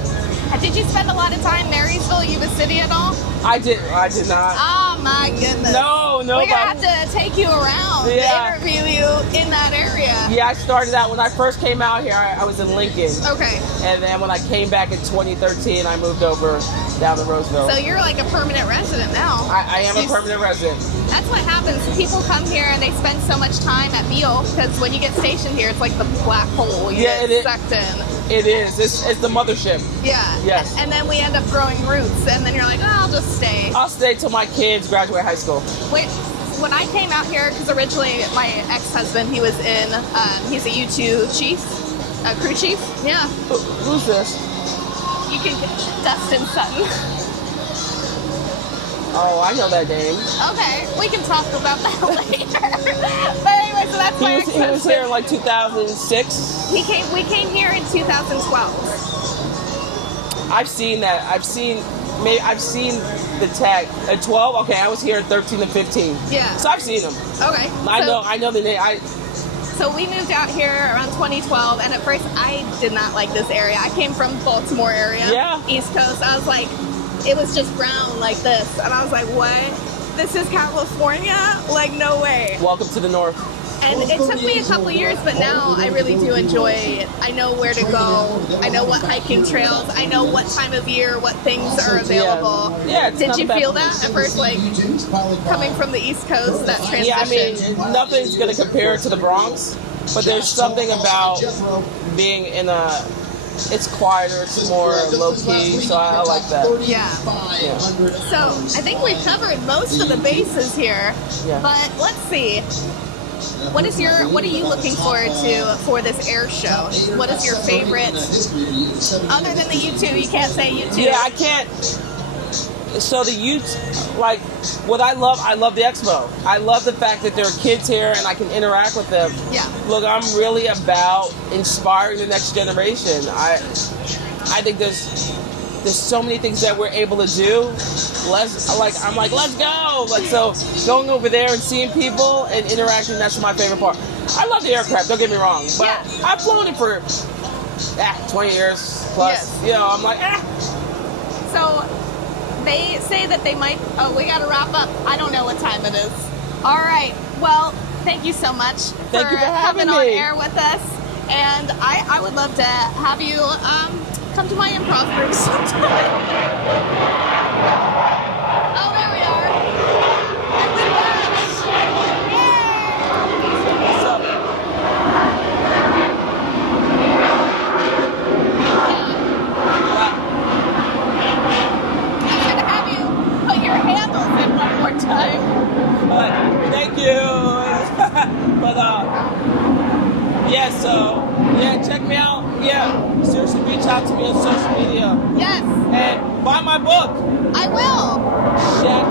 Did you spend a lot of time in Marysville, Yuba City at all? I did not. Oh my goodness. No. We're gonna have to take you around, interview you in that area. Yeah, I started out when I first came out here. I was in Lincoln. Okay. And then when I came back in 2013, I moved over down to Roseville. So you're like a permanent resident now. I am a permanent resident. That's what happens. People come here and they spend so much time at Beale because when you get stationed here, it's like the black hole. You get sucked in. It is. It's the mothership. Yeah. Yes. And then we end up growing roots, and then you're like, oh, I'll just stay. I'll stay till my kids graduate high school. Wait, when I came out here, because originally my ex-husband, he was in, he's a U2 chief, a crew chief. Yeah. Who's this? You can Dustin Sutton. Oh, I know that name. Okay, we can talk about that later. But anyway, so that's my ex-husband. He was here in like 2006. We came here in 2012. I've seen that. I've seen the tag at 12. Okay, I was here at 13 and 15. Yeah. So I've seen them. Okay. I know the name. So we moved out here around 2012, and at first I did not like this area. I came from Baltimore area, East Coast. I was like, it was just brown like this, and I was like, what? This is California? Like, no way. Welcome to the North. And it took me a couple years, but now I really do enjoy it. I know where to go. I know what hiking trails. I know what time of year, what things are available. Yeah. Did you feel that at first, like coming from the East Coast, that transition? Yeah, I mean, nothing's going to compare to the Bronx, but there's something about being in a. It's quieter, it's more low key, so I like that. Yeah. So I think we've covered most of the bases here, but let's see. What are you looking forward to for this air show? What is your favorite? Other than the U2, you can't say U2. Yeah, I can't. So the like what I love the Expo. I love the fact that there are kids here and I can interact with them. Yeah. Look, I'm really about inspiring the next generation. I think there's so many things that we're able to do. Let's go. Like, so going over there and seeing people and interacting, that's my favorite part. I love the aircraft, don't get me wrong, but I've flown it for 20 years plus. Yes. I'm like, So they say that they might, we got to wrap up. I don't know what time it is. All right. Well, thank you so much for coming on air with us. And I would love to have you come to my improv group sometime. Oh, there we are. And with that, yay! What's up? I'm going to have you put your handles in one more time. Thank you. But check me out. Yeah, seriously, reach out to me on social media. Yes. And buy my book. I will. Check.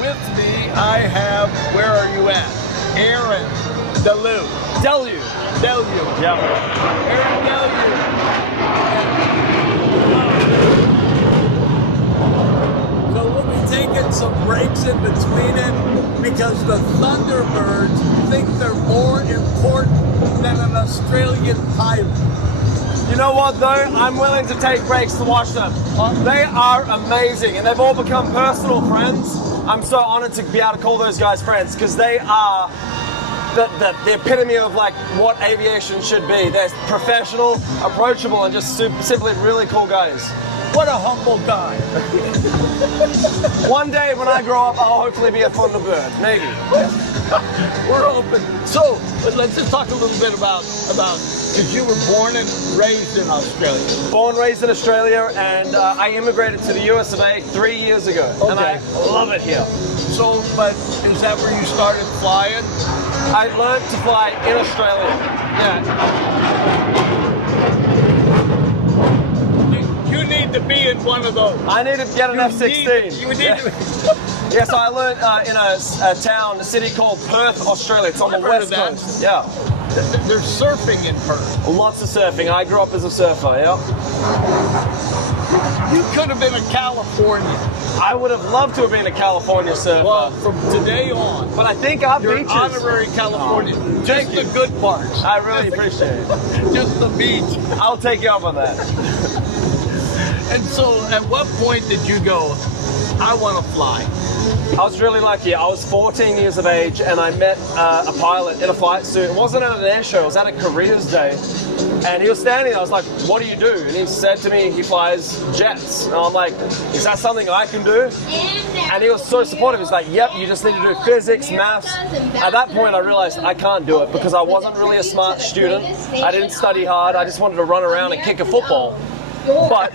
With me, I have, where are you at? Aarron Deliu. Deliu. Yeah. Aarron Deliu. So we'll be taking some breaks in between it because the Thunderbirds think they're more important than an Australian pilot. You know what though? I'm willing to take breaks to watch them. They are amazing and they've all become personal friends. I'm so honored to be able to call those guys friends because they are the epitome of like what aviation should be. They're professional, approachable, and just simply really cool guys. What a humble guy. One day when I grow up, I'll hopefully be a Thunderbird, maybe. We're open. So let's just talk a little bit about because you were born and raised in Australia. Born, raised in Australia, and I immigrated to the US of A 3 years ago, and I love it here. So, but is that where you started flying? I learned to fly in Australia. You need to be in one of those. I need to get an F-16. You need to. Yeah, so I learned in a city called Perth, Australia. It's on the west coast. Yeah. There's surfing in Perth. Lots of surfing. I grew up as a surfer, yeah. You could have been a California. I would have loved to have been a California surfer. Well, from today on. But I think our you're beaches... honorary California. Just the good parts. I really appreciate it. Just the beach. I'll take you up on that. And so, at what point did you go, I want to fly? I was really lucky. I was 14 years of age and I met a pilot in a flight suit. It wasn't at an air show, it was at a careers day. And he was standing there, I was like, what do you do? And he said to me, he flies jets. And I'm like, is that something I can do? And he was so supportive. He's like, yep, you just need to do physics, maths. At that point, I realized I can't do it because I wasn't really a smart student. I didn't study hard. I just wanted to run around and kick a football. But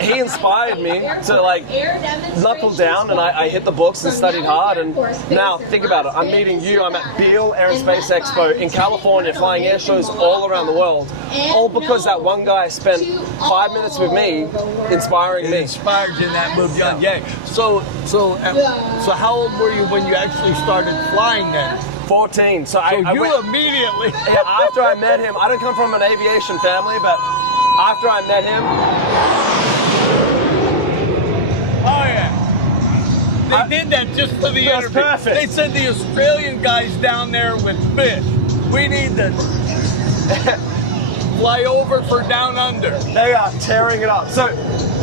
he inspired me to like knuckle down, and I hit the books and studied hard. And now think about it, I'm meeting you. I'm at Beale Air and Space Expo in California, flying air shows all around the world, all because that one guy spent 5 minutes with me, inspiring me. Inspired you in that move, John. Yeah. So how old were you when you actually started flying then? 14. So I went, immediately. Yeah, after I met him, I don't come from an aviation family, but after I met him. Oh yeah. They did that just for the interview. Perfect. They said the Australian guys down there with fish. We need to fly over for down under. They are tearing it up. So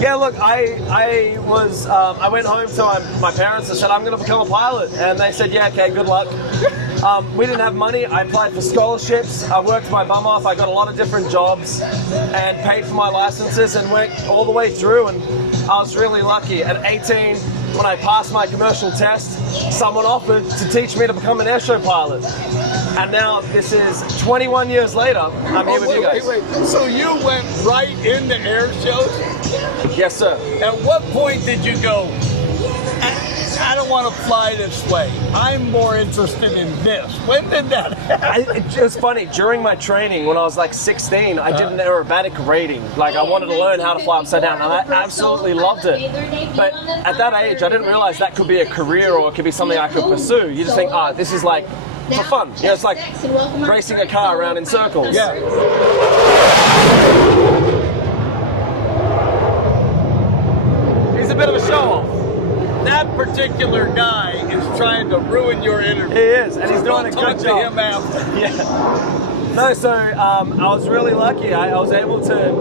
yeah, look, I went home to my parents and said I'm going to become a pilot, and they said yeah, okay, good luck. We didn't have money. I applied for scholarships. I worked my bum off. I got a lot of different jobs and paid for my licenses and went all the way through. And I was really lucky. At 18, when I passed my commercial test, someone offered to teach me to become an airshow pilot. And now this is 21 years later. I'm here with you guys. Wait. So you went right into air shows? Yes, sir. At what point did you go, I don't want to fly this way. I'm more interested in this. When did that happen? It was funny. During my training, when I was like 16, I did an aerobatic rating. Like I wanted to learn how to fly upside down, and I absolutely loved it. But at that age, I didn't realize that could be a career or it could be something I could pursue. You just think, this is like for fun. You know, it's like racing a car around in circles. Yeah. He's a bit of a show-off. That particular guy is trying to ruin your interview. He is, and he's doing a good Talk to job. him after. Yeah. No, so I was really lucky. I was able to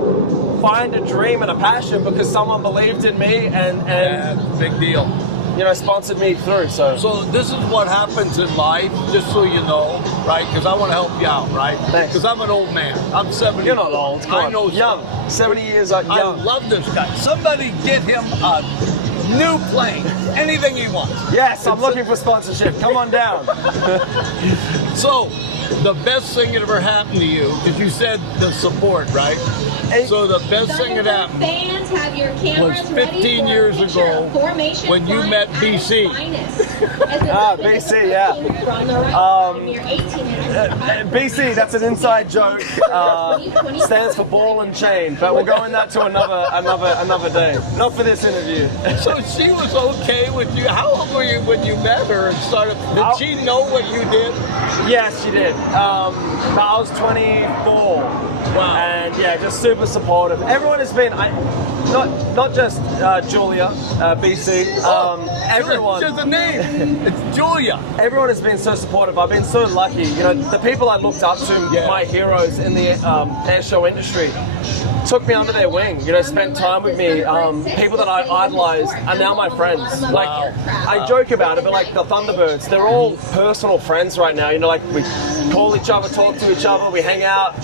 find a dream and a passion because someone believed in me and big deal. Sponsored me through. So this is what happens in life, just so you know, right? Because I want to help you out, right? Thanks. Because I'm an old man. I'm 70. You're not old. Come on. I know. Young. 70 years young. I love this guy. Somebody get him a new plane. Anything he wants. Yes, I'm looking for sponsorship. Come on down. So, the best thing that ever happened to you, because you said the support, right? So the best thing that happened was 15 years ago when you met BC. BC, yeah. BC, that's an inside joke. Stands for ball and chain, but we'll go in that to another day. Not for this interview. So she was okay with you. How old were you when you met her and started? Did she know what you did? Yes, she did. I was 24. Wow. And yeah, just super supportive. Everyone has been, not just Julia, BC, everyone. Just a name. It's Julia. Everyone has been so supportive. I've been so lucky. The people I looked up to, my heroes in the air show industry, took me under their wing, spent time with me. People that I idolized are now my friends. Like, I joke about it, but like the Thunderbirds, they're all personal friends right now. Like we call each other, talk to each other, we hang out.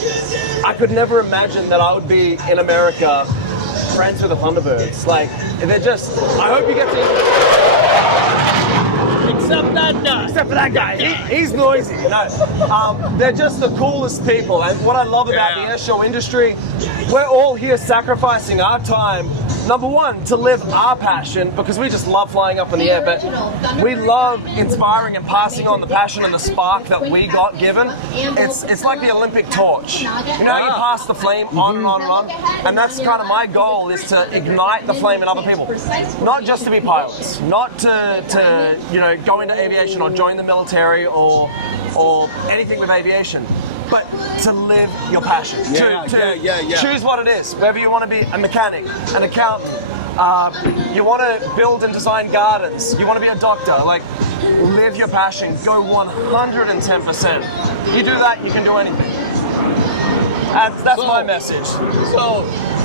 I could never imagine that I would be in America friends with the Thunderbirds. Like, they're just, I hope you get to... Except that guy. Except for that guy. He's noisy. They're just the coolest people. And what I love about the air show industry, we're all here sacrificing our time, number one, to live our passion, because we just love flying up in the air, but we love inspiring and passing on the passion and the spark that we got given. It's like the Olympic torch. You pass the flame on and on and on, and that's kind of my goal, is to ignite the flame in other people. Not just to be pilots, not to go into aviation or join the military or anything with aviation, but to live your passion. Choose what it is. Whether you want to be a mechanic, an accountant, you want to build and design gardens, you want to be a doctor, like, live your passion, go 110%. You do that, you can do anything. That's my message. So,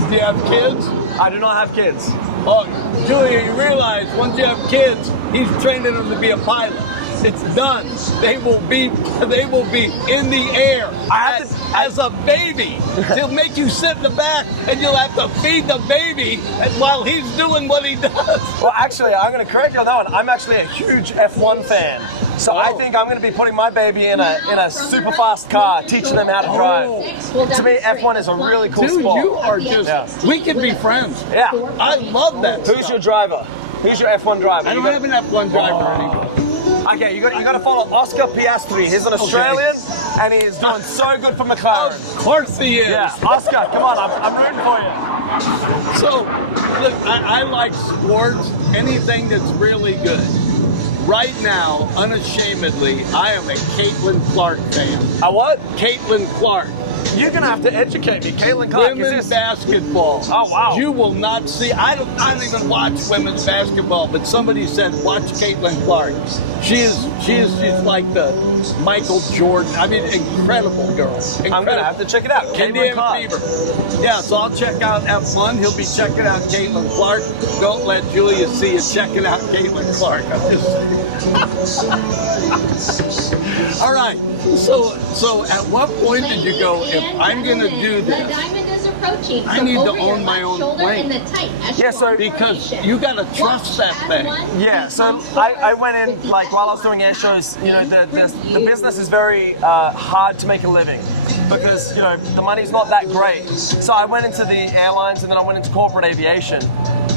do you have kids? I do not have kids. Oh, Julia, you realize once you have kids, He's training them to be a pilot. It's done. They will be in the air as a baby. They'll make you sit in the back, and you'll have to feed the baby while he's doing what he does. Well, actually, I'm going to correct you on that one. I'm actually a huge F1 fan. So I think I'm going to be putting my baby in a super fast car, teaching them how to drive. To me, F1 is a really cool sport. You are just, we can be friends. Yeah. I love that. Who's your driver? Who's your F1 driver? I don't have an F1 driver anymore. Okay, you got to follow Oscar Piastri. He's an Australian, and he is doing so good for McLaren. Of course he is. Yeah, Oscar, come on, I'm rooting for you. So, look, I like sports, anything that's really good. Right now, unashamedly, I am a Caitlin Clark fan. A what? Caitlin Clark. You're going to have to educate me. Caitlin Clark, Women's basketball. Oh, wow. You will not see, I don't even watch women's basketball, but somebody said, watch Caitlin Clark. She's like the Michael Jordan. I mean, incredible girl. Incredible. I'm going to have to check it out. Caitlin Clark. Fever. Yeah, so I'll check out F1. He'll be checking out Caitlin Clark. Don't let Julia see you checking out Caitlin Clark. I'm just all right. So at what point did you go, if I'm going to do this, I need to own my own plane? Yeah, so because you got to trust that thing. Yeah, so I went in, like, while I was doing air shows, you know, the business is very hard to make a living because, you know, the money's not that great. So I went into the airlines and then I went into corporate aviation.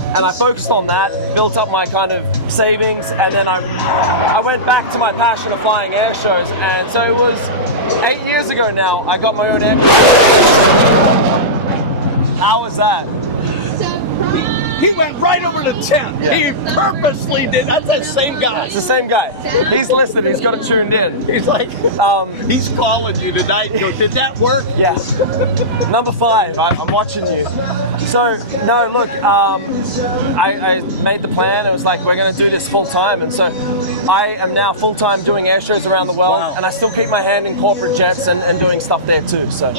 And I focused on that, built up my kind of savings, and then I went back to my passion of flying air shows. And so it was 8 years ago now, I got my own aircraft. How was that? He went right over the tent. Yeah. He purposely did. That's that same guy. It's the same guy. He's listening. He's got it tuned in. He's like, he's calling you tonight. You go, did that work? Yeah. Number 5. I'm watching you. So, no, look, I made the plan. It was like, we're going to do this full time. And so I am now full time doing air shows around the world. Wow. And I still keep my hand in corporate jets and doing stuff there too. So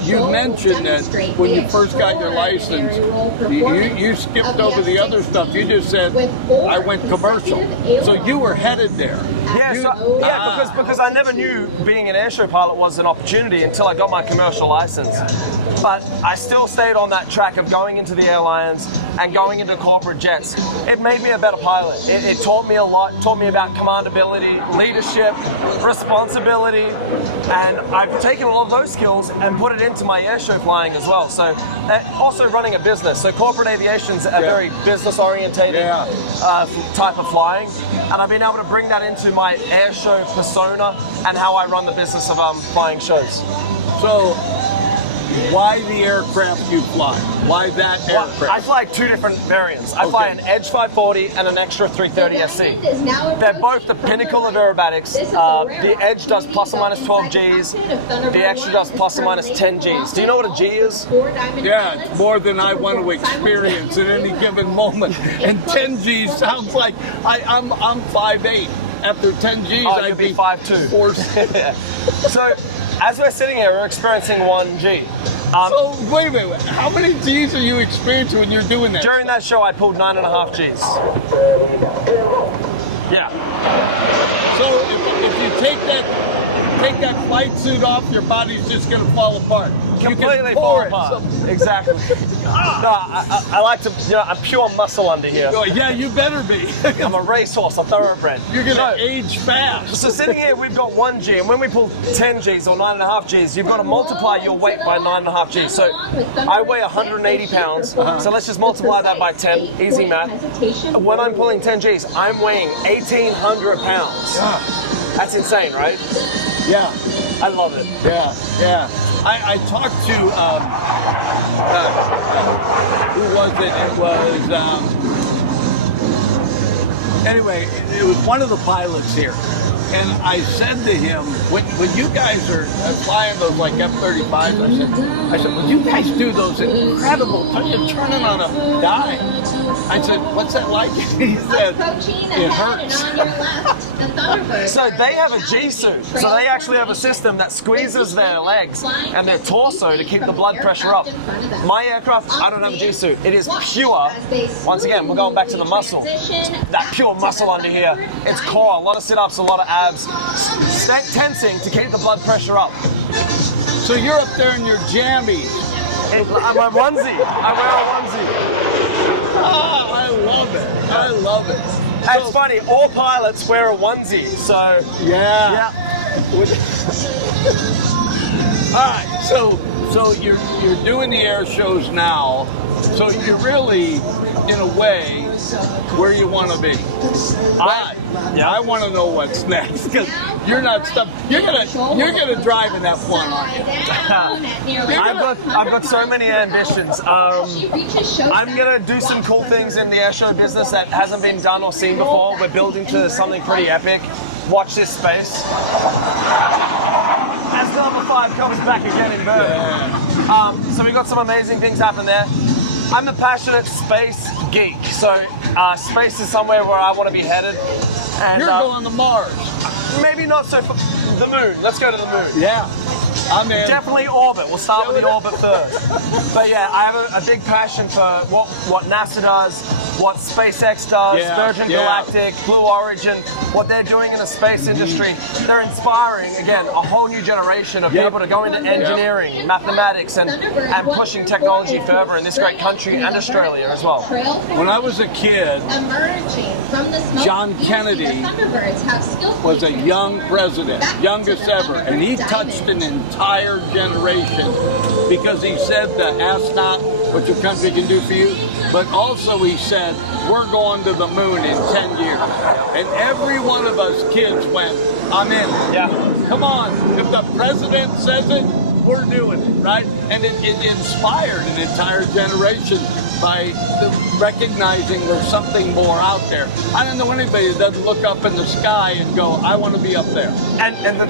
you mentioned that when you first got your license, you skipped over the other stuff. You just said, I went commercial. So you were headed there. Yeah, because I never knew being an airshow pilot was an opportunity until I got my commercial license. But I still stayed on that track of going into the airlines and going into corporate jets. It made me a better pilot. It taught me a lot. It taught me about commandability, leadership, responsibility, and I've taken all of those skills and put it into my airshow flying as well. So also running a business. So corporate aviation's a very business-orientated type of flying, and I've been able to bring that into my airshow persona and how I run the business of flying shows. So, why the aircraft you fly? Why that aircraft? Well, I fly 2 different variants. I fly an Edge 540 and an Extra 330 SC. They're both the pinnacle of aerobatics. The Edge does plus or minus 12 Gs. The Extra does plus or minus 10 Gs. Do you know what a G is? Yeah, it's more than I want to experience at any given moment. And 10 Gs sounds like I'm 5'8". After 10 Gs, I'd be 5'2". So, as we're sitting here, we're experiencing 1 G. So, wait a minute. How many Gs are you experiencing when you're doing that? During that show, I pulled 9.5 Gs. Yeah. So, if you take that flight suit off, your body's just going to fall apart. Completely fall apart. Exactly. No, I like to, I'm pure muscle under here. Yeah, you better be. I'm a racehorse, a thoroughbred. You're going to age fast. So sitting here, we've got 1 G, and when we pull 10 Gs or 9.5 Gs, you've got to multiply your weight by 9.5 Gs. So I weigh 180 pounds, so let's just multiply that by 10, easy math. When I'm pulling 10 Gs, I'm weighing 1,800 pounds. That's insane, right? Yeah. I love it. Yeah. I talked to, who was it? It was, anyway, it was one of the pilots here. And I said to him, when you guys are flying those like F-35s, I said, well, you guys do those incredible, you're turning on a dime. I said, what's that like? He said, it hurts. So they have a G suit. So they actually have a system that squeezes their legs and their torso to keep the blood pressure up. My aircraft, I don't have a G suit. It is pure. Once again, we're going back to the muscle. That pure muscle under here. It's core, a lot of sit-ups, a lot of abs. Tensing to keep the blood pressure up. So you're up there in your jammies. I'm a onesie. I wear a onesie. Ah, I love it. I love it. It's funny, all pilots wear a onesie, so yeah. All right, so you're doing the air shows now, so you're really, in a way, where you want to be. I want to know what's next, because you're not stuck. You're gonna drive in that one, aren't you? I've got so many ambitions. I'm gonna do some cool things in the air show business that hasn't been done or seen before. We're building to something pretty epic. Watch this space. As number 5 comes back again in Bird. So we've got some amazing things happen there. I'm a passionate space geek, so space is somewhere where I want to be headed. And, you're going to Mars. Maybe not so far. The moon. Let's go to the moon. Yeah. I'm in. Definitely orbit. We'll start with the orbit first. But yeah, I have a big passion for what NASA does, what SpaceX does, Virgin Galactic, Blue Origin, what they're doing in the space industry. They're inspiring, again, a whole new generation of people to go into engineering, mathematics, and pushing technology further in this great country and Australia as well. When I was a kid, John Kennedy was a young president, youngest ever, and he touched an entire generation because he said that ask not what your country can do for you, but also he said we're going to the moon in 10 years. And every one of us kids went, I'm in. Yeah. Come on, if the president says it, we're doing it, right? And it inspired an entire generation by recognizing there's something more out there. I don't know anybody that doesn't look up in the sky and go, I want to be up there. And the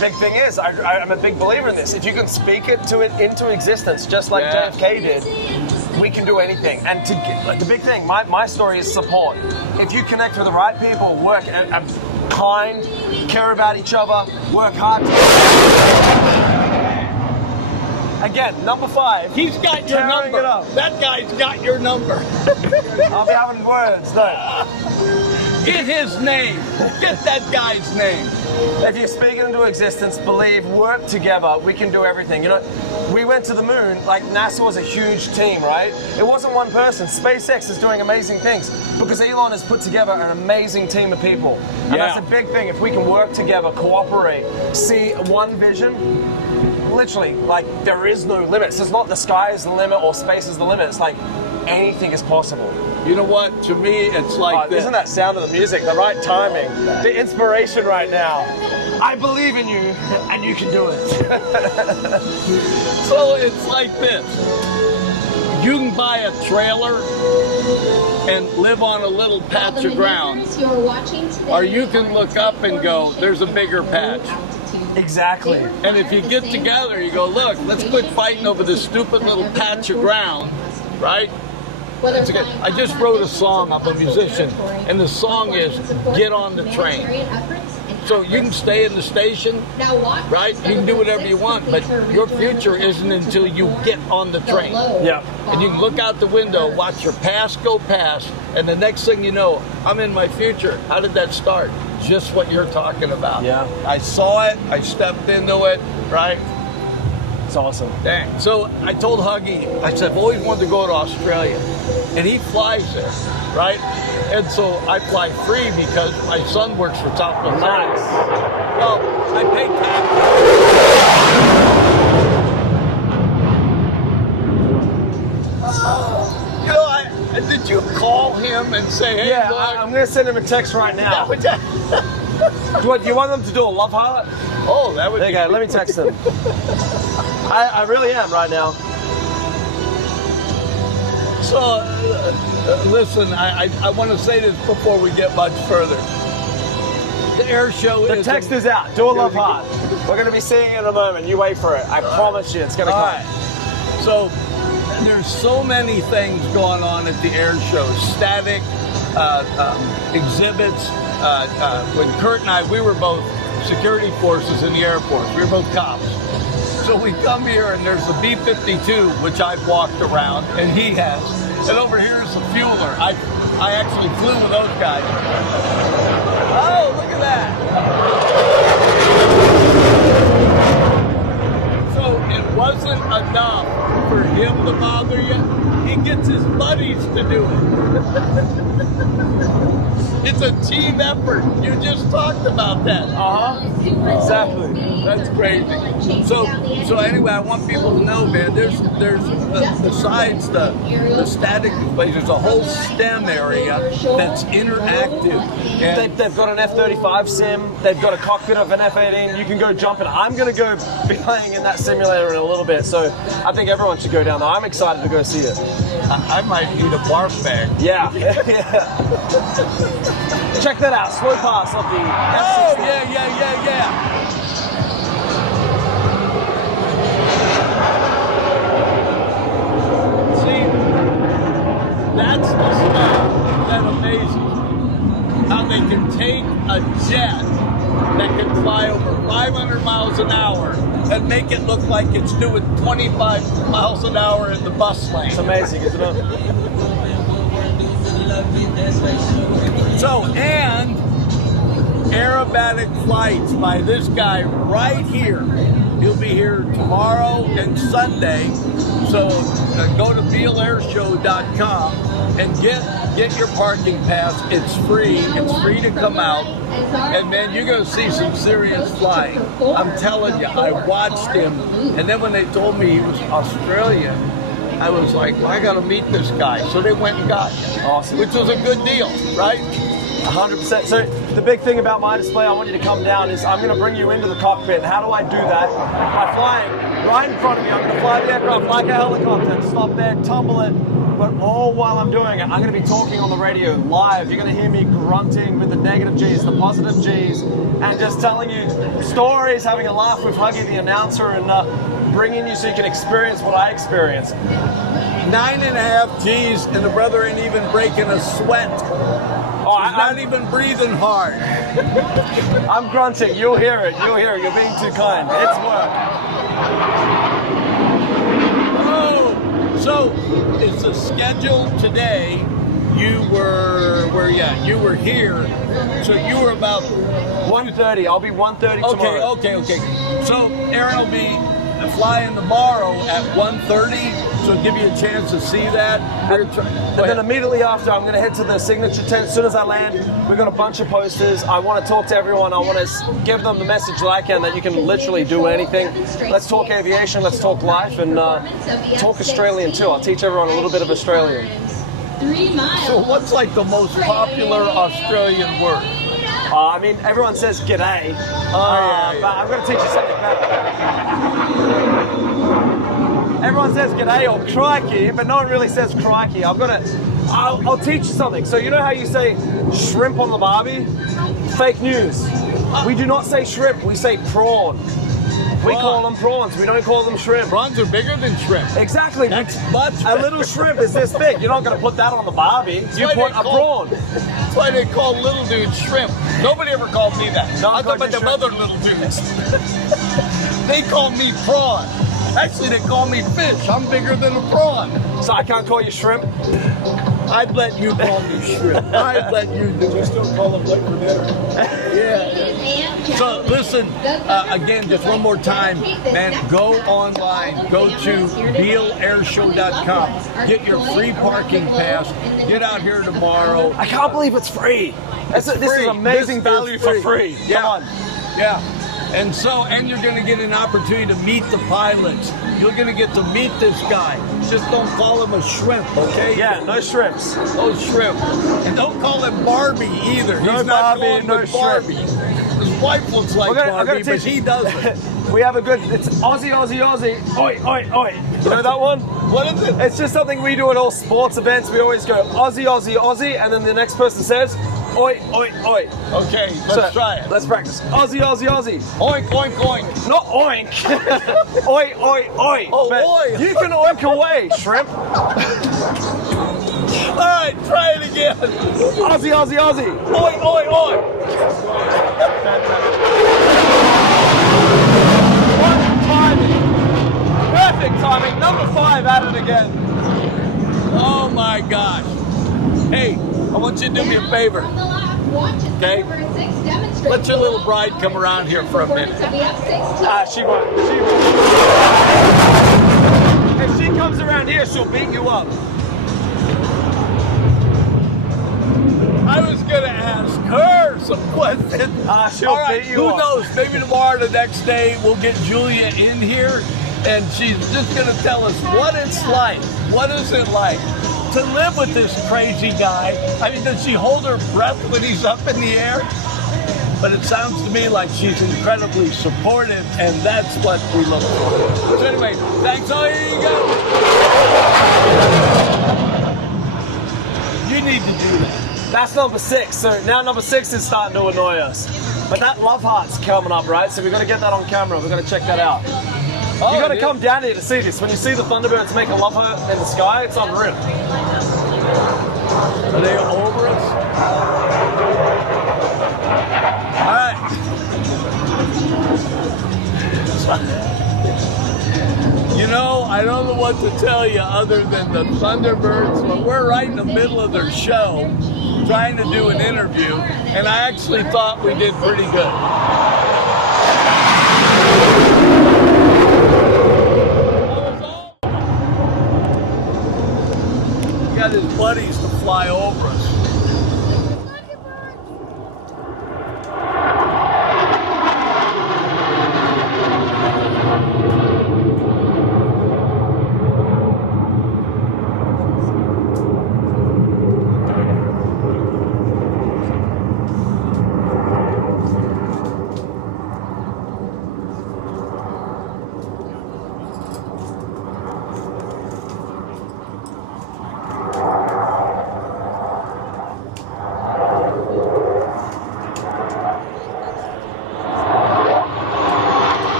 big thing is, I'm a big believer in this. If you can speak it into existence, just like JFK did, we can do anything. And the big thing, my story is support. If you connect with the right people, work kind, care about each other, work hard together. Again, number 5. He's got your number. That guy's got your number. I'll be having words, though. Get his name. Get that guy's name. If you speak it into existence, believe, work together, we can do everything. You know, we went to the moon, like NASA was a huge team, right? It wasn't one person. SpaceX is doing amazing things because Elon has put together an amazing team of people. And that's a big thing. If we can work together, cooperate, see one vision, literally, like, there is no limits. It's not the sky is the limit or space is the limit. It's like anything is possible. You know what? To me, it's like this. Isn't that sound of the music, the right timing, the inspiration right now? I believe in you, and you can do it. So it's like this. You can buy a trailer and live on a little patch of ground, or you can look up and go, there's a bigger patch. Exactly. And if you get together, you go, look, let's quit fighting over this stupid little patch of ground, right? I just wrote a song. I'm a musician, and the song is "Get on the Train." So you can stay in the station, right? You can do whatever you want, but your future isn't until you get on the train. Yeah. And you can look out the window, watch your past go past, and the next thing you know, I'm in my future. How did that start? Just what you're talking about. Yeah. I saw it. I stepped into it, right? It's awesome. Dang. So I told Huggy, I said, I've always wanted to go to Australia. And he flies there, right? And so I fly free because my son works for Southwest. Nice. Well, I pay tax. You know, did you call him and say, hey, yeah, look? I'm going to send him a text right now. Do you want them to do a love heart? Oh, that would there be you go. Let me text them. I really am right now. So, listen, I want to say this before we get much further. The air show The text is out. Do a love heart. We're going to be seeing it in a moment. You wait for it. I promise you it's going to come. Right. So, there's so many things going on at the air show. Static exhibits. When Kurt and I, we were both security forces in the Air Force. We were both cops. So we come here and there's the B-52, which I've walked around, and he has. And over here is the fueler. I actually flew with those guys. Oh, look at that. So it wasn't enough for him to bother you. He gets his buddies to do it. It's a team effort. You just talked about that. Exactly. That's crazy. So anyway, I want people to know, man. There's besides the static displays, there's a whole STEM area that's interactive. And They've got an F-35 sim. They've got a cockpit of an F-18. You can go jump in. I'm going to go be playing in that simulator in a little bit. So I think everyone should go down there. I'm excited to go see it. I might need a barf bag. Yeah. Check that out. Slow pass of the F-16. Oh, yeah. That's the stuff that amazes me. How they can take a jet that can fly over 500 miles an hour and make it look like it's doing 25 miles an hour in the bus lane. It's amazing, isn't it? So, and aerobatic flights by this guy right here. He'll be here tomorrow and Sunday. So go to BealeAirshow.com and get your parking pass. It's free. It's free to come out. And man, you're going to see some serious flying. I'm telling you, I watched him. And then when they told me he was Australian, I was like, well, I got to meet this guy. So they went and got him. Awesome. Which was a good deal, right? 100%. So the big thing about my display, I want you to come down, is I'm going to bring you into the cockpit. And how do I do that? By flying right in front of me. I'm going to fly the aircraft like a helicopter, stop there, tumble it. But all while I'm doing it, I'm going to be talking on the radio live. You're going to hear me grunting with the negative G's, the positive G's, and just telling you stories, having a laugh with Huggy, the announcer, and bringing you so you can experience what I experienced. 9.5 G's, and the brother ain't even breaking a sweat. He's not even breathing hard. I'm grunting. You'll hear it. You'll hear it. You're being too kind. It's work. Oh, so it's a schedule today. You were you were here. So you were about 1:30. I'll be 1:30 tomorrow. Okay. So Aarron will be flying tomorrow at 1:30. So give you a chance to see that. And then immediately after, I'm going to head to the signature tent. As soon as I land, we've got a bunch of posters. I want to talk to everyone. I want to give them the message that I can, that you can literally do anything. Let's talk aviation. Let's talk life, and talk Australian too. I'll teach everyone a little bit of Australian. 3 miles. So what's like the most popular Australian word? I mean, everyone says g'day, but I'm going to teach you something better. Everyone says g'day or crikey, but no one really says crikey. I'll teach you something. So you know how you say shrimp on the barbie? Fake news. We do not say shrimp, we say prawn. We call them prawns, we don't call them shrimp. Prawns are bigger than shrimp. Exactly. That's much a little shrimp is this big. You're not going to put that on the barbie. You put a prawn. That's why they call little dudes shrimp. Nobody ever called me that. No, I thought about them other little dudes. They call me prawn. Actually, they call me fish. I'm bigger than a prawn. So I can't call you shrimp? I'd let you call me shrimp. I'd let you do it. Just don't call them late for dinner. Yeah. So listen, again, just one more time, man, go online, go to BealeAirshow.com, get your free parking pass, get out here tomorrow. I can't believe it's free. This is amazing value for free. Yeah. Come on. Yeah. And you're going to get an opportunity to meet the pilots. You're going to get to meet this guy. Just don't call him a shrimp, okay? Yeah, no shrimps. No shrimp. And don't call him Barbie either. No He's not Barbie, going no with Barbie. His wife looks like Barbie, but he doesn't. We have it's Aussie, Aussie, Aussie. Oi, oi, oi. You know that one? What is it? It's just something we do at all sports events. We always go Aussie, Aussie, Aussie, and then the next person says, Oi, oi, oi. Okay, let's try it. Let's practice. Aussie, Aussie, Aussie. Oink, oink, oink. Not oink. Oi, oi, oi. Oh, But oi. you can oink away, shrimp. All right, try it again. Aussie, Aussie, Aussie. Oi, oi, oi. What timing. Perfect timing. Number 5 at it again. Oh my gosh. Hey, I want you to do me a favor. Okay? Let your little bride come around here for a minute. She won't. If she comes around here, she'll beat you up. I was gonna ask her some questions. She'll All right, beat you who up. knows? Maybe tomorrow, the next day, we'll get Julia in here, and she's just gonna tell us what it's like. What is it like to live with this crazy guy? I mean, does she hold her breath when he's up in the air? But it sounds to me like she's incredibly supportive, and that's what we look for. So anyway, thanks. Oh, here you go. You need to do that. That's number 6. So now number 6 is starting to annoy us. But that love heart's coming up, right? So we've got to get that on camera. We've got to check that out. Oh, you got to yeah. come down here to see this. When you see the Thunderbirds make a love heart in the sky, it's unreal. Are they over us? All right. You know, I don't know what to tell you other than the Thunderbirds, but we're right in the middle of their show trying to do an interview, and I actually thought we did pretty good. He got his buddies to fly over us.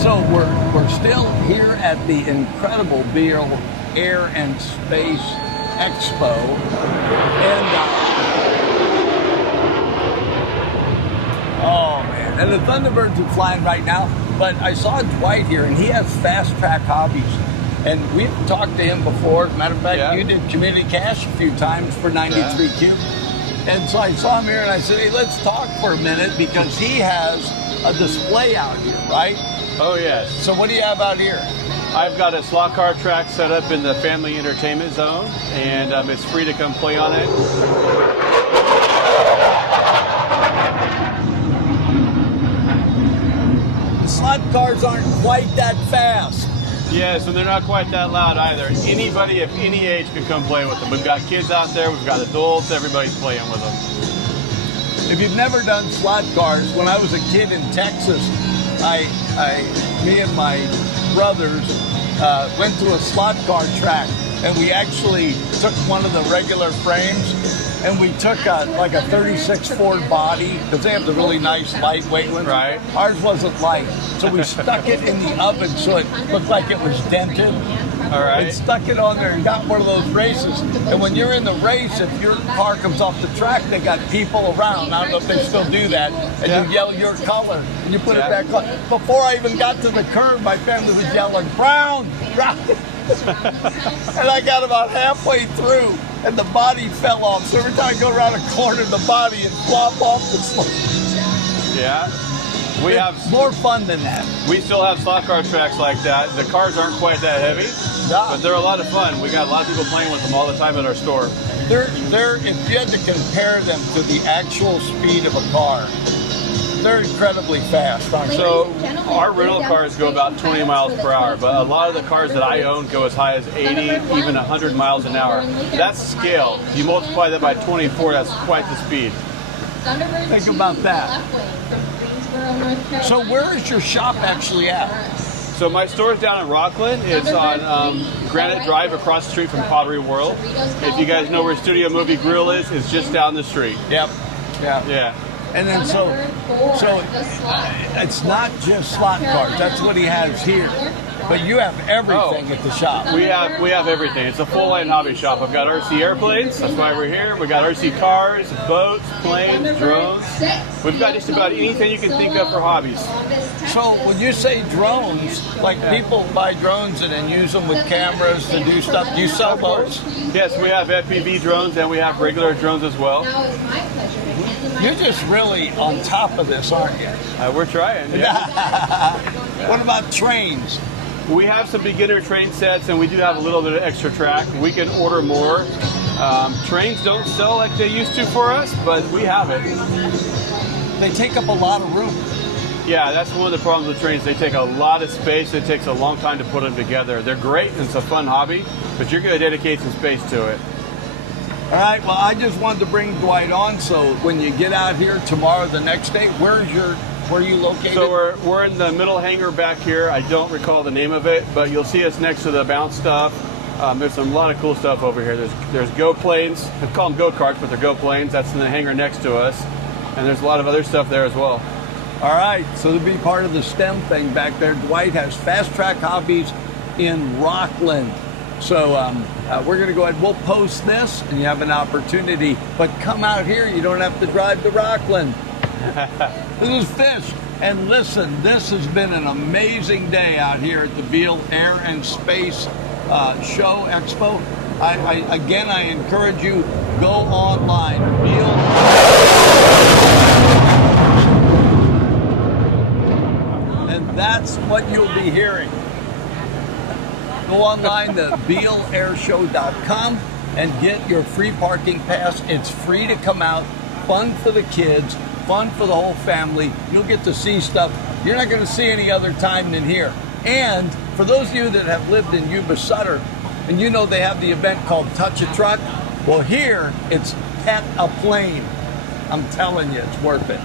So we're still here at the incredible Beale Air and Space Expo, and oh man, and the Thunderbirds are flying right now. But I saw Dwight here, and he has fast track hobbies, and we've talked to him before. As a matter of fact, you did Community Cash a few times for 93Q, and so I saw him here, and I said, hey, let's talk for a minute because he has a display out here, right? Oh, yes. So what do you have out here? I've got a slot car track set up in the family entertainment zone, and it's free to come play on it. The slot cars aren't quite that fast. Yes, and they're not quite that loud either. Anybody of any age can come play with them. We've got kids out there, we've got adults, everybody's playing with them. If you've never done slot cars, when I was a kid in Texas, me and my brothers went to a slot car track, and we actually took one of the regular frames, and we took like a 36 Ford body, because they have the really nice lightweight ones. Right. Ours wasn't light, so we stuck it in the oven so it looked like it was dented. All right. And stuck it on there and got one of those races. And when you're in the race, if your car comes off the track, they got people around. I don't know if they still do that. And you yell your color and you put it back on. Before I even got to the curb, my family was yelling, brown, brown. And I got about halfway through and the body fell off. So every time I go around a corner, the body would flop off the slope. Yeah. We have more fun than that. We still have slot car tracks like that. The cars aren't quite that heavy, but they're a lot of fun. We got a lot of people playing with them all the time at our store. If you had to compare them to the actual speed of a car, they're incredibly fast, aren't they? So our rental cars go about 20 miles per hour, but a lot of the cars that I own go as high as 80, even 100 miles an hour. That's scale. You multiply that by 24, that's quite the speed. Think about that. So where is your shop actually at? So my store's down in Rockland. It's on Granite Drive across the street from Pottery World. If you guys know where Studio Movie Grill is, it's just down the street. Yep. Yeah. Yeah. And then so it's not just slot cards. That's what he has here. But you have everything at the shop. We have everything. It's a full line hobby shop. I've got RC airplanes. That's why we're here. We got RC cars, boats, planes, drones. We've got just about anything you can think of for hobbies. So when you say drones, like people buy drones and then use them with cameras to do stuff. Do you sell those? Yes, we have FPV drones and we have regular drones as well. You're just really on top of this, aren't you? We're trying. Yeah. What about trains? We have some beginner train sets, and we do have a little bit of extra track. We can order more. Trains don't sell like they used to for us, but we have it. They take up a lot of room. Yeah, that's one of the problems with trains. They take a lot of space. It takes a long time to put them together. They're great, and it's a fun hobby, but you're going to dedicate some space to it. All right, well, I just wanted to bring Dwight on, so when you get out here tomorrow, the next day, where are you located? So we're in the middle hangar back here. I don't recall the name of it, but you'll see us next to the bounce stuff. There's a lot of cool stuff over here. There's go planes. I call them go karts, but they're go planes. That's in the hangar next to us. And there's a lot of other stuff there as well. All right, so to be part of the STEM thing back there, Dwight has Fast Track Hobbies in Rockland. So we're going to go ahead. We'll post this, and you have an opportunity. But come out here. You don't have to drive to Rockland. This is Fish. And listen, this has been an amazing day out here at the Beale Air and Space Show Expo. I encourage you, go online. Beale. And that's what you'll be hearing. Go online to BealeAirShow.com and get your free parking pass. It's free to come out, fun for the kids, fun for the whole family. You'll get to see stuff you're not going to see any other time than here. And for those of you that have lived in Yuba Sutter, and you know they have the event called Touch a Truck, well here it's Pet a Plane. I'm telling you, it's worth it.